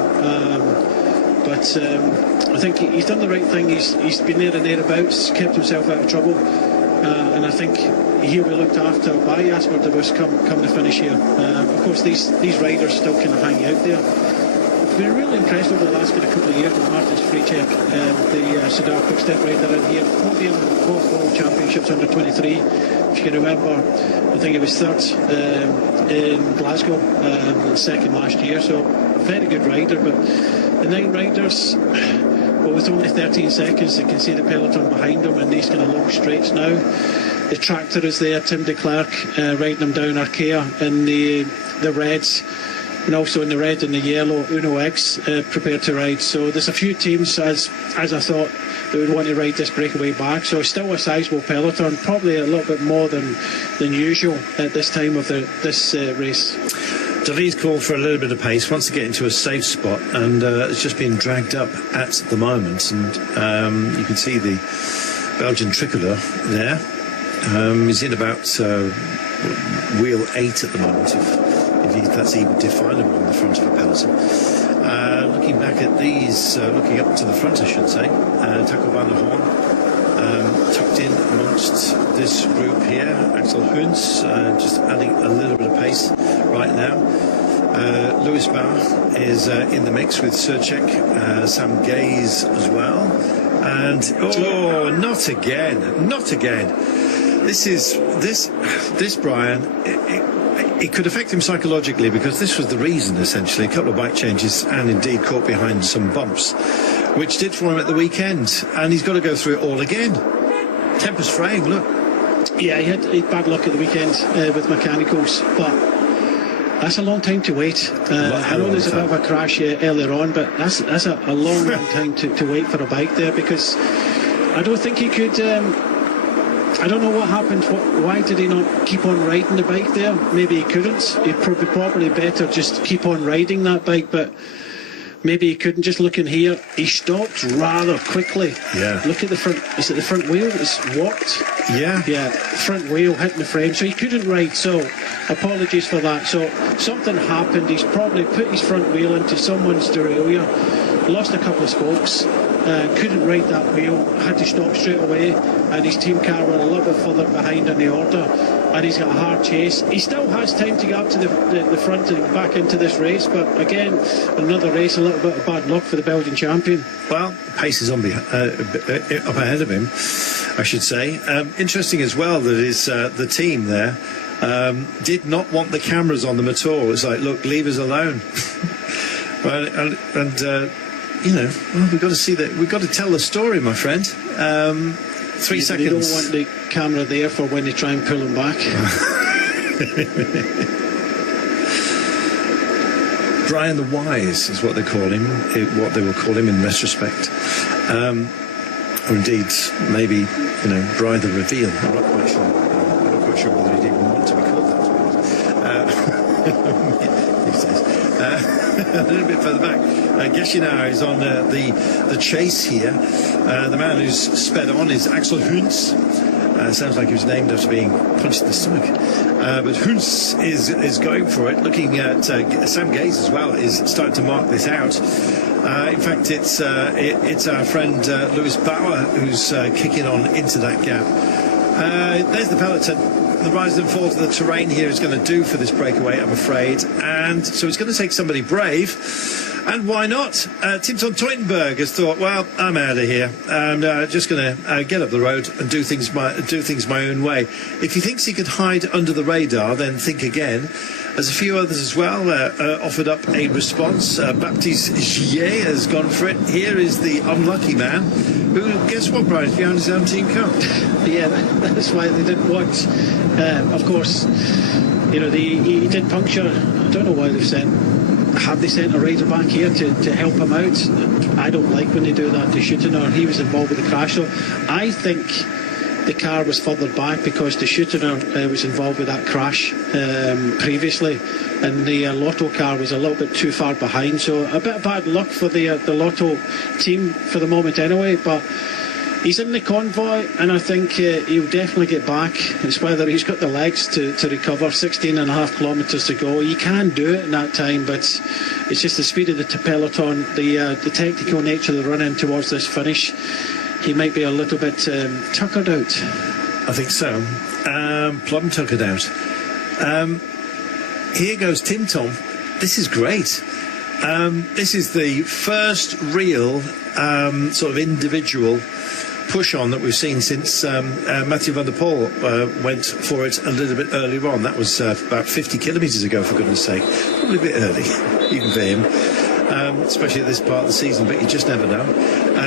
But I think he's done the right thing. He's been there and thereabouts, kept himself out of trouble, and I think he'll be looked after by Jasper de Bus come the finish here. Of course, these riders still kind of hang out there. I've been really impressed over the last couple of years with Martins Friedcheck, the Soudal Quick Step rider in here. Podium both World Championships under 23. If you can remember, I think it was third in Glasgow, and second last year. So a very good rider, but the 9 riders, well, with only 13 seconds, they can see the peloton behind them in these kind of long straights now. The tractor is there, Tim de Klerk riding them down Arkea in the reds, and also in the red and the yellow Uno X prepared to ride. So there's a few teams, as I thought, that would want to ride this breakaway back. So still a sizable peloton, probably a little bit more than usual at this time of this race. De Lee's called for a little bit of pace, wants to get into a safe spot, and it's just being dragged up at the moment. And you can see the Belgian tricolour there. He's in about wheel 8 at the moment, if that's even definable on the front of a peloton. Looking back at these, looking up to the front, I should say, Taco van der Horn tucked in amongst this group here. Axel Huns just adding a little bit of pace right now. Louis Bauer is in the mix with Surchek, Sam Gaze as well, and not again. This Brian, it could affect him psychologically, because this was the reason, essentially, a couple of bike changes and indeed caught behind some bumps, which did for him at the weekend, and he's got to go through it all again. Temper's fraying, look. Yeah, he had bad luck at the weekend with mechanicals, but that's a long time to wait. I know there's a bit of a crash earlier on, but that's a long time to wait for a bike there, because I don't think he could. I don't know what happened. Why did he not keep on riding the bike there? Maybe he couldn't. He'd probably better just keep on riding that bike, but maybe he couldn't. Just looking here, he stopped rather quickly. Yeah. Look at the front. Is it the front wheel? It's warped. Yeah. Yeah, front wheel hitting the frame, so he couldn't ride. So apologies for that. So something happened. He's probably put his front wheel into someone's derailleur, lost a couple of spokes. Couldn't ride that wheel, had to stop straight away, and his team car were a little bit further behind in the order, and he's got a hard chase. He still has time to get up to the front and back into this race, but again, another race, a little bit of bad luck for the Belgian champion. Well, pace is up ahead of him, I should say. Interesting as well that the team there did not want the cameras on them at all. It's like, look, leave us alone. You know, well, we've got to see that. We've got to tell the story, my friend. 3 seconds. They don't want the camera there for when they try and pull him back. Brian the Wise is what they call him. What they will call him in retrospect, or indeed maybe Brian the Reveal. I'm not quite sure. I'm not quite sure whether he'd even want to be called that. These days. A little bit further back, Geschinau is on the chase here. The man who's sped on is Axel Huns. Sounds like he was named after being punched in the stomach. But Huns is going for it. Looking at Sam Gaze as well is starting to mark this out. In fact, it's our friend Lewis Bauer who's kicking on into that gap. There's the peloton. The rise and fall of the terrain here is going to do for this breakaway, I'm afraid. And so it's going to take somebody brave. And why not? Tim von Teutenberg has thought, well, I'm out of here. I'm just going to get up the road and do things my own way. If he thinks he could hide under the radar, then think again. There's a few others as well offered up a response. Baptiste Gier has gone for it. Here is the unlucky man who, guess what, Brian, found his own team car. Yeah, that's why they didn't want. Of course, he did puncture. I don't know why have they sent a rider back here to help him out? I don't like when they do that to Schuttener. He was involved with the crash, so I think the car was further back because the Schuttener was involved with that crash previously, and the Lotto car was a little bit too far behind, so a bit of bad luck for the Lotto team for the moment anyway, but he's in the convoy, and I think he'll definitely get back. It's whether he's got the legs to recover. 16.5 kilometres to go. He can do it in that time, but it's just the speed of the peloton, the technical nature of the run-in towards this finish. He might be a little bit tuckered out. I think so. Plum tuckered out. Here goes Tim Tom. This is great. This is the first real sort of individual push-on that we've seen since Mathieu van der Poel went for it a little bit earlier on. That was about 50 kilometres ago, for goodness sake. Probably a bit early, even for him. Especially at this part of the season, but you just never know.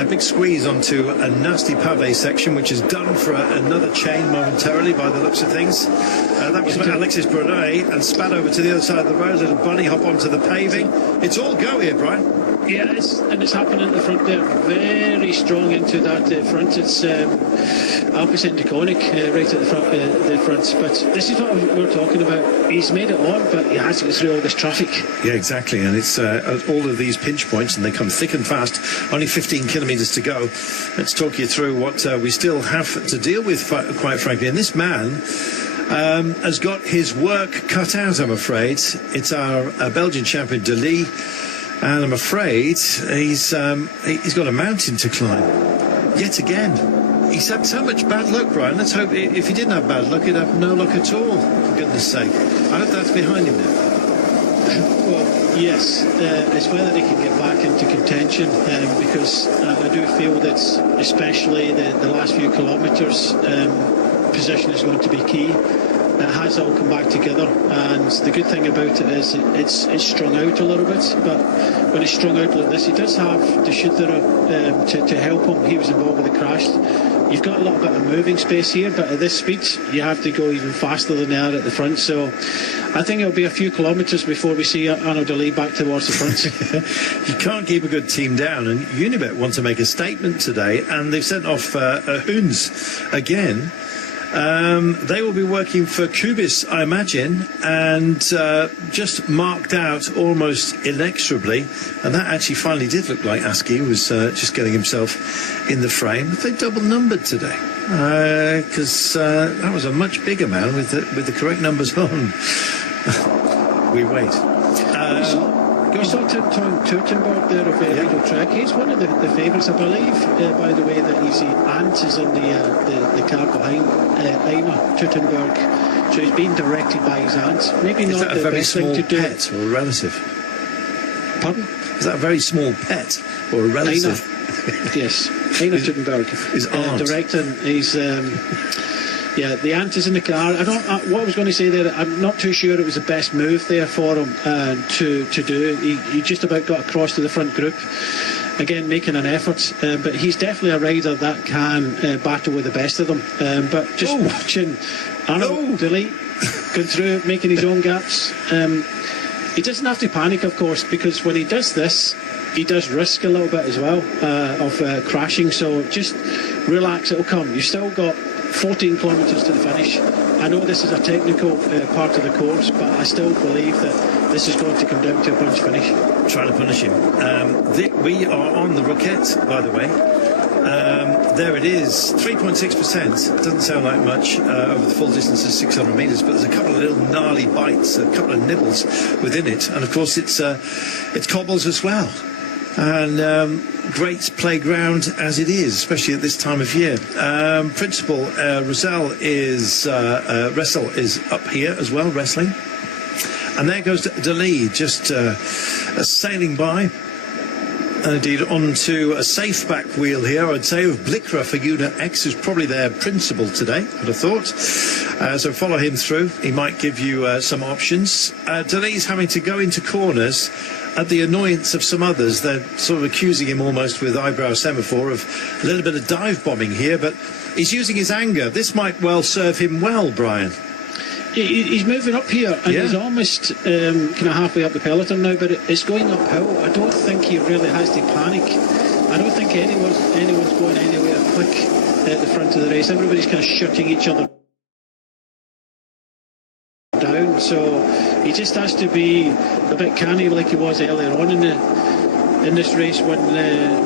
Big squeeze onto a nasty pavé section, which is done for another chain momentarily by the looks of things. That was Alexis Brunet, and spat over to the other side of the road, little bunny hop onto the paving. It's all go here, Brian. Yeah, it's happening at the front there. Very strong into that front. It's Alpes and Deconic right at the front. But this is what we're talking about. He's made it on, but he has to get through all this traffic. Yeah, exactly. And it's all of these pinch points, and they come thick and fast. Only 15 kilometres to go. Let's talk you through what we still have to deal with, quite frankly. And this man has got his work cut out, I'm afraid. It's our Belgian champion, De Lee. And I'm afraid he's got a mountain to climb yet again. He's had so much bad luck, Brian. Let's hope if he didn't have bad luck, he'd have no luck at all, for goodness sake. I hope that's behind him now. Well, yes, it's whether he can get back into contention, because I do feel that especially the last few kilometres, position is going to be key. It has all come back together, and the good thing about it is it's strung out a little bit, but when it's strung out like this, he does have the shooter to help him. He was involved with the crash. you've got a little bit of moving space here, but at this speed, you have to go even faster than they are at the front. So I think it'll be a few kilometres before we see Arnaud Delis back towards the front. You can't keep a good team down, and Unibet want to make a statement today, and they've sent off Hoons again. They will be working for Kubis, I imagine, and just marked out almost inexorably. And that actually finally did look like Askey was just getting himself in the frame. They double numbered today because that was a much bigger man with the correct numbers on. We wait. You saw Tim Turtenberg there of Riedel Track. He's one of the favourites, I believe, by the way, that his aunt is in the car behind Einar Turtenberg. So he's being directed by his aunt. Maybe Is not that a the very best small thing to do. pet or a relative? Pardon? Is that a very small pet or a relative? Yes, Einar Turtenberg. His aunt. Directing his... yeah, the aunt is in the car. What I was going to say there, I'm not too sure it was the best move there for him to do. He just about got across to the front group. Again, making an effort. But he's definitely a rider that can battle with the best of them. But just watching Arnaud Delis going through, making his own gaps. He doesn't have to panic, of course, because when he does this, he does risk a little bit as well of crashing. So just relax, it'll come. You've still got 14 kilometres to the finish. I know this is a technical part of the course, but I still believe that this is going to come down to a punch finish. Trying to punish him. We are on the Roquette, by the way. There it is, 3.6%. Doesn't sound like much over the full distance of 600 metres, but there's a couple of little gnarly bites, a couple of nibbles within it, and of course it's cobbles as well. And great playground as it is, especially at this time of year. Principal Ressel is up here as well, wrestling. And there goes Delis, just sailing by. And indeed, onto a safe back wheel here, I'd say, of Blickra for Unit X, who's probably their principal today, I'd have thought. So follow him through. He might give you some options. Delis having to go into corners at the annoyance of some others. They're sort of accusing him almost with eyebrow semaphore of a little bit of dive bombing here, but he's using his anger. This might well serve him well, Brian. He's moving up here, and he's almost kind of halfway up the peloton now, but it's going uphill. I don't think he really has to panic. I don't think anyone's going anywhere quick at the front of the race. Everybody's kind of shutting each other down, so he just has to be a bit canny like he was earlier on in this race when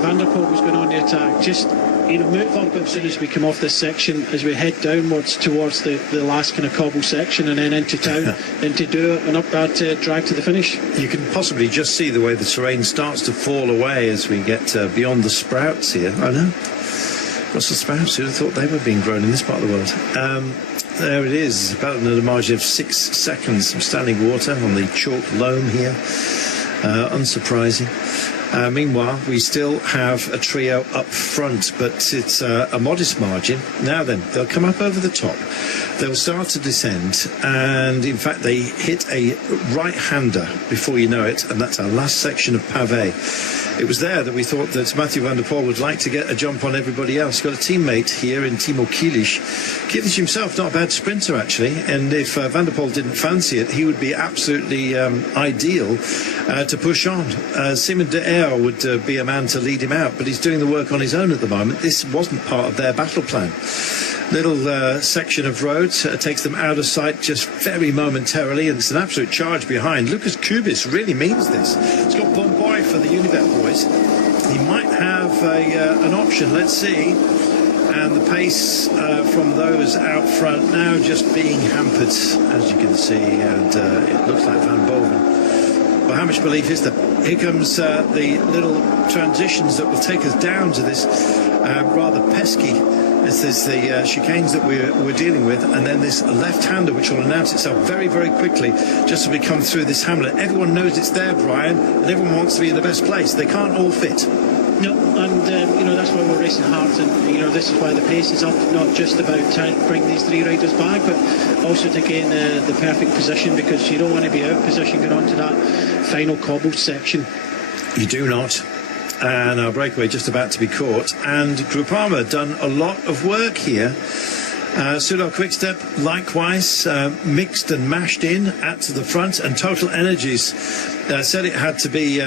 Van der Poel was going on the attack. Just move up as soon as we come off this section, as we head downwards towards the last kind of cobble section and then into town, into Dour and up that drive to the finish. You can possibly just see the way the terrain starts to fall away as we get beyond the sprouts here. I know. Brussels sprouts, who'd have thought they were being grown in this part of the world? There it is, about at a margin of 6 seconds. Some standing water on the chalk loam here. Unsurprising. Meanwhile, we still have a trio up front, but it's a modest margin. Now then, they'll come up over the top. They'll start to descend, and in fact, they hit a right-hander before you know it, and that's our last section of pavé. It was there that we thought that Mathieu van der Poel would like to get a jump on everybody else. Got a teammate here in Timo Kilic. Kilic himself, not a bad sprinter, actually, and if van der Poel didn't fancy it, he would be absolutely ideal to push on. Simon de Aer would be a man to lead him out, but he's doing the work on his own at the moment. This wasn't part of their battle plan. Little section of road takes them out of sight just very momentarily, and it's an absolute charge behind. Lucas Kubis really means this. It's got Bomboy for the Unibet boys. He might have an option, let's see. And the pace from those out front now just being hampered, as you can see, and it looks like Van Boven. Well, how much belief is there? Here comes the little transitions that will take us down to this rather pesky. There's the chicanes that we're dealing with, and then this left-hander which will announce itself very, very quickly just as we come through this hamlet. Everyone knows it's there, Brian, and everyone wants to be in the best place. They can't all fit. No, and that's why we're racing hard, and this is why the pace is up, not just about trying to bring these three riders back, but also to gain the perfect position, because you don't want to be out of position going on to that final cobbled section. You do not. And our breakaway just about to be caught. And Groupama done a lot of work here. Pseudo Quickstep, likewise, mixed and mashed in at the front, and Total Energies said it had to be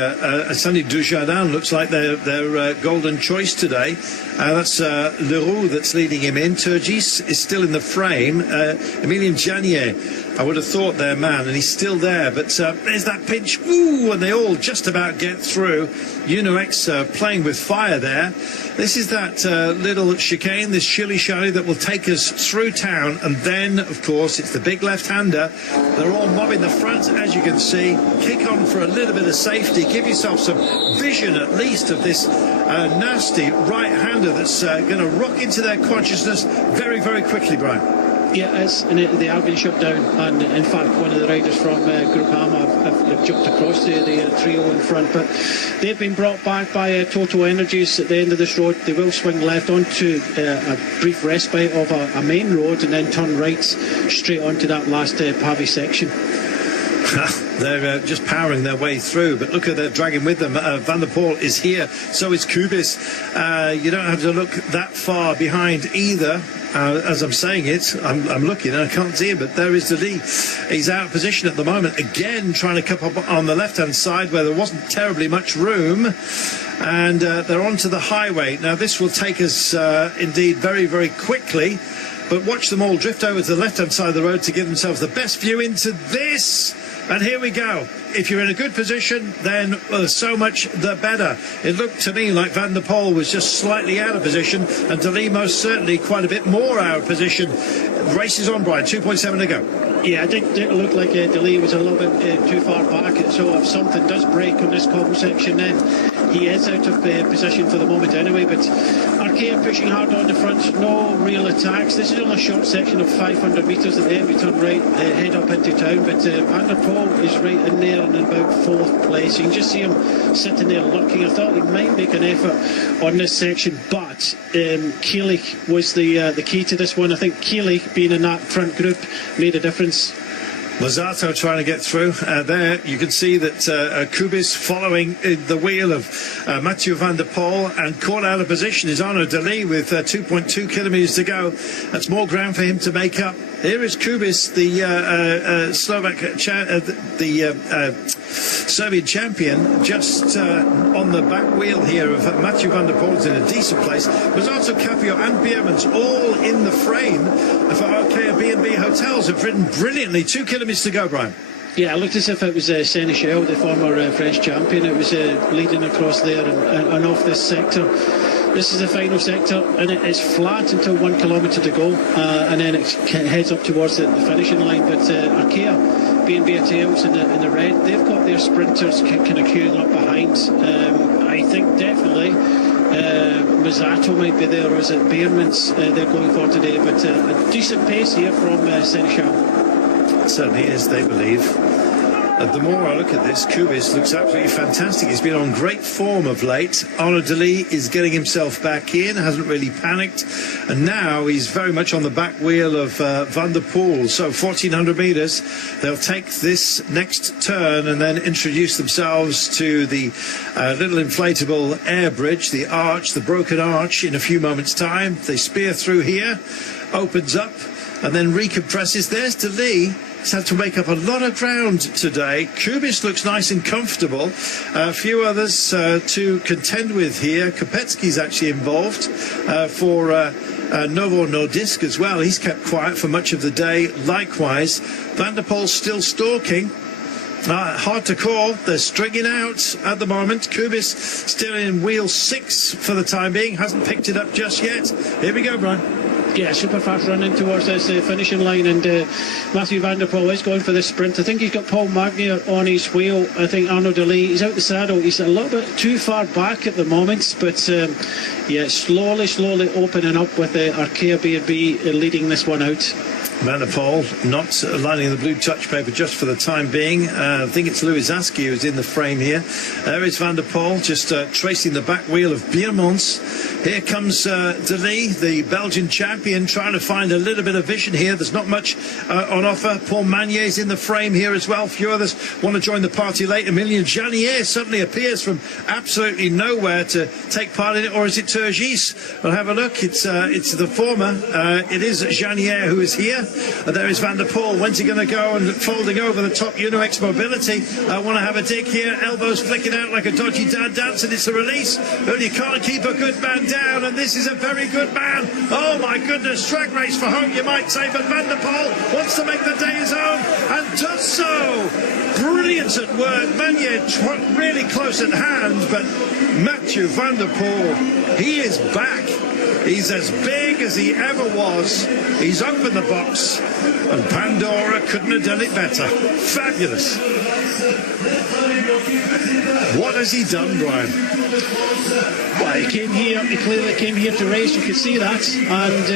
Sunny Dujardin. Looks like their golden choice today. That's Leroux that's leading him in. Turgis is still in the frame. Emilien Janier, I would have thought their man, and he's still there, but there's that pinch. Ooh, and they all just about get through. UNOX playing with fire there. This is that little chicane, this shilly-shally that will take us through town, and then, of course, it's the big left-hander. They're all mobbing the front, as you can see. Kick on for a little bit of safety. Give yourself some vision, at least, of this nasty right-hander that's going to rock into their consciousness very, very quickly, Brian. Yeah, and they have been shut down, and in fact one of the riders from Groupama have jumped across the trio in front, but they've been brought back by Total Energies at the end of this road. They will swing left onto a brief respite of a main road and then turn right straight onto that last pavy section. They're just powering their way through, but look at they're dragging with them. Van der Poel is here, so is Kubis. You don't have to look that far behind either. As I'm saying it, I'm looking and I can't see him, but there is Lee. He's out of position at the moment, again trying to come up on the left-hand side where there wasn't terribly much room, and they're onto the highway. Now this will take us indeed very, very quickly, but watch them all drift over to the left-hand side of the road to give themselves the best view into this. And here we go. If you're in a good position, then so much the better. It looked to me like Van der Poel was just slightly out of position, and De Lee most certainly quite a bit more out of position. Race is on, Brian. 2.7 to go. Yeah, it didn't look like De Lee was a little bit too far back, so if something does break on this cobble section, then he is out of position for the moment anyway. But Arkea pushing hard on the front, no real attacks. This is only a short section of 500 metres at the end. We turn right, head up into town, but Van der Poel is right in there in about fourth place. You can just see him sitting there looking. I thought he might make an effort on this section, but Keely was the key to this one. I think Keely being in that front group made a difference. Mazzato trying to get through. There you can see that Kubis following the wheel of Mathieu Van der Poel, and caught out of position is Arnaud De Lee with 2.2 kilometres to go. That's more ground for him to make up. Here is Kubis, the Slovak, the Serbian champion, just on the back wheel here of Mathieu Van der Poel, in a decent place. Mazzato, Capio and Biermans all in the frame for Arkea B&B Hotels have ridden brilliantly. 2 kilometres to go, Brian. Yeah, it looked as if it was Seneschal, the former French champion. It was leading across there and off this sector. This is the final sector, and it's flat until 1 kilometre to go, and then it heads up towards the finishing line. But Arkea, B&B Hotels in the red, they've got their sprinters kind of queuing up behind. I think definitely Mazzato might be there, or is it Biermans they're going for today, but a decent pace here from Seneschal. It certainly is, they believe. The more I look at this, Kubis looks absolutely fantastic. He's been on great form of late. Arnaud De Lee is getting himself back in, hasn't really panicked, and now he's very much on the back wheel of Van der Poel. So 1,400 metres, they'll take this next turn and then introduce themselves to the little inflatable air bridge, the arch, the broken arch, in a few moments' time. They spear through here, opens up, and then recompresses. There's De Lee. He's had to make up a lot of ground today. Kubis looks nice and comfortable. A few others to contend with here. Kopetsky's actually involved for Novo Nordisk as well. He's kept quiet for much of the day. Likewise, Van der Poel still stalking. Hard to call. They're stringing out at the moment. Kubis still in wheel 6 for the time being. Hasn't picked it up just yet. Here we go, Brian. Yeah, super fast running towards this finishing line, and Mathieu Van der Poel is going for this sprint. I think he's got Paul Magnier on his wheel. I think Arnaud De Lee, he's out the saddle. He's a little bit too far back at the moment, but yeah, slowly opening up with Arkea B&B leading this one out. Van der Poel not lining the blue touch paper just for the time being. I think it's Louis Askew who's in the frame here. There is Van der Poel just tracing the back wheel of Biermans. Here comes De Lee, the Belgian champion, trying to find a little bit of vision here. There's not much on offer. Paul Magnier's in the frame here as well. A few others want to join the party late. Emilien Janier suddenly appears from absolutely nowhere to take part in it. Or is it Turgis? We'll have a look. It's the former. It is Janier who is here. There is Van der Poel. When's he going to go and folding over the top Uno-X Mobility? I want to have a dig here. Elbows flicking out like a dodgy dad dance, and it's a release. But you can't keep a good man down, and this is a very good man. Oh my goodness, track race for home, you might say, but Van der Poel wants to make the day his own and does so. Brilliant at work. Magnier's really close at hand, but Mathieu Van der Poel, he is back. He's as big as he ever was. He's opened the box, and Pandora couldn't have done it better. Fabulous. What has he done, Brian? Well, he clearly came here to race, you could see that, and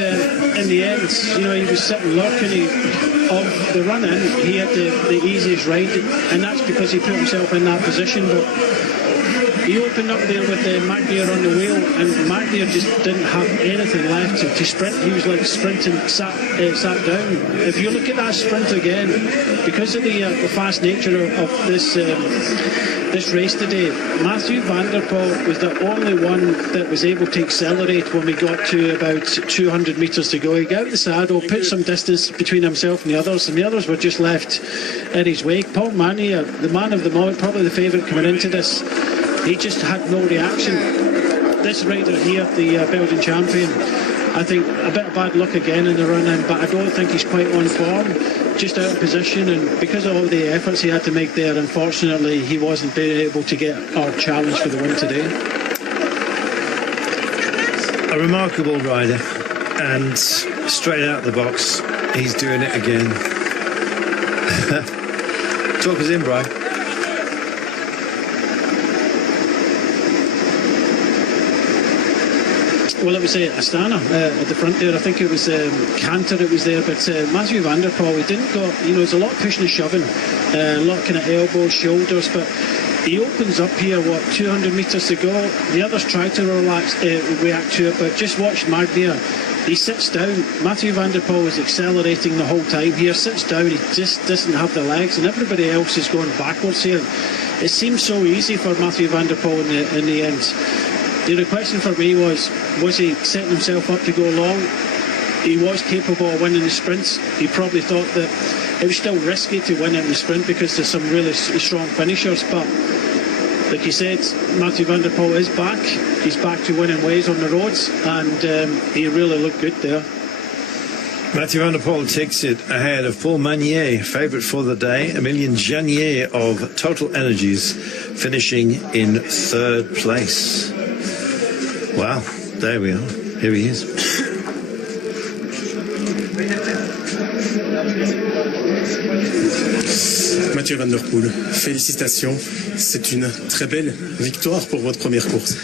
in the end, he was sitting lurking. Of the run-in, he had the easiest ride, and that's because he put himself in that position, but he opened up there with Magnier on the wheel, and Magnier just didn't have anything left to sprint. He was like sprinting, sat down. If you look at that sprint again, because of the fast nature of this race today, Mathieu Van der Poel was the only one that was able to accelerate when we got to about 200 metres to go. He got out the saddle, put some distance between himself and the others were just left in his wake. Paul Magnier's, the man of the moment, probably the favourite coming into this, he just had no reaction. This rider here, the Belgian champion, I think a bit of bad luck again in the run-in, but I don't think he's quite on form, just out of position, and because of all the efforts he had to make there, unfortunately he wasn't able to get our challenge for the win today. A remarkable rider, and straight out the box, he's doing it again. Talk us in, Brian. Well, it was Astana at the front there. I think it was Cantor that was there, but Mathieu Van der Poel, he didn't go, there's a lot of pushing and shoving, a lot of kind of elbows, shoulders, but he opens up here, 200 metres to go. The others try to react to it, but just watch Magnier. He sits down. Mathieu Van der Poel is accelerating the whole time here, sits down, he just doesn't have the legs, and everybody else is going backwards here. It seems so easy for Mathieu Van der Poel in the end. The question for me was he setting himself up to go long? He was capable of winning the sprints. He probably thought that it was still risky to win in the sprint because there's some really strong finishers, but like you said, Mathieu Van der Poel is back. He's back to winning ways on the roads, and he really looked good there. Mathieu Van der Poel takes it ahead of Paul Magnier, favourite for the day. Emilien Janier of Total Energies finishing in third place. Wow, there we are. Here he is. Mathieu Van der Poel, félicitations. C'est une très belle victoire pour votre première course.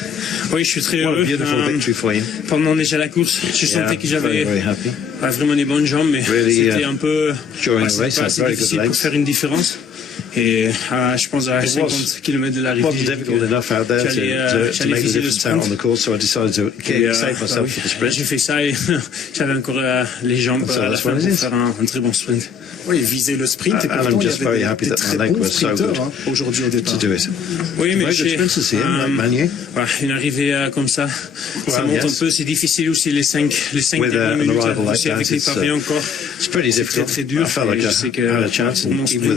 Oui, je suis très heureux. Pendant déjà la course, je sentais que j'avais vraiment des bonnes jambes, mais c'était un peu pas assez difficile pour faire une différence. Et je pense à 50 km de l'arrivée, j'allais viser le sprint. J'ai fait ça et j'avais encore les jambes à la fin pour faire un très bon sprint. Oui, viser le sprint, et pourtant il y avait des très bons sprinteurs aujourd'hui au départ. Oui, mais une arrivée comme ça, ça monte un peu, c'est difficile aussi les 5 dernières minutes, aussi avec les pavés encore. C'est très dur, et je sais que pour mon sprint,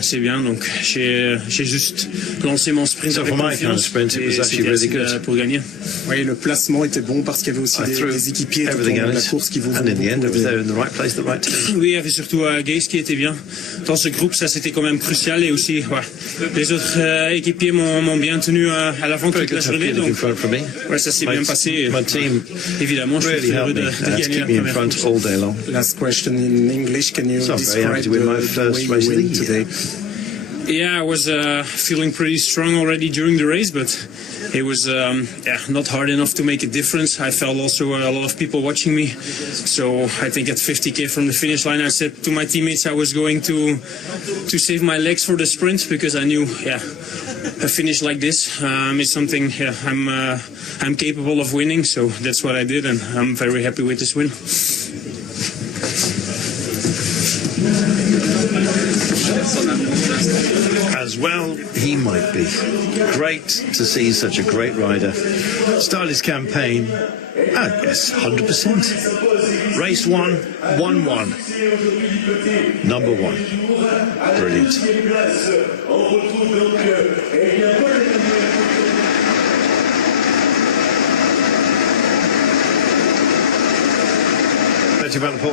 c'est bien, donc j'ai juste lancé mon sprint avec confiance et c'était assez pour gagner. Oui, le placement était bon parce qu'il y avait aussi des équipiers dans la course qui vous vont beaucoup. Oui, il y avait surtout Gaze qui était bien. Dans ce groupe, ça c'était quand même crucial, et aussi les autres équipiers m'ont bien tenu à l'avant toute la journée, donc ça s'est bien passé. Évidemment, je suis très heureux de gagner la première course. Last question in English, can you describe the way you win today? Yeah, I was feeling pretty strong already during the race, but it was not hard enough to make a difference. I felt also a lot of people watching me. So I think at 50k from the finish line, I said to my teammates I was going to save my legs for the sprint, because I knew, a finish like this is something I'm capable of winning. So that's what I did, and I'm very happy with this win. As well, he might be. Great to see such a great rider start his campaign, I guess, 100%. Race 1, 1-1. Number 1. Brilliant. Thank you, Van der Poel.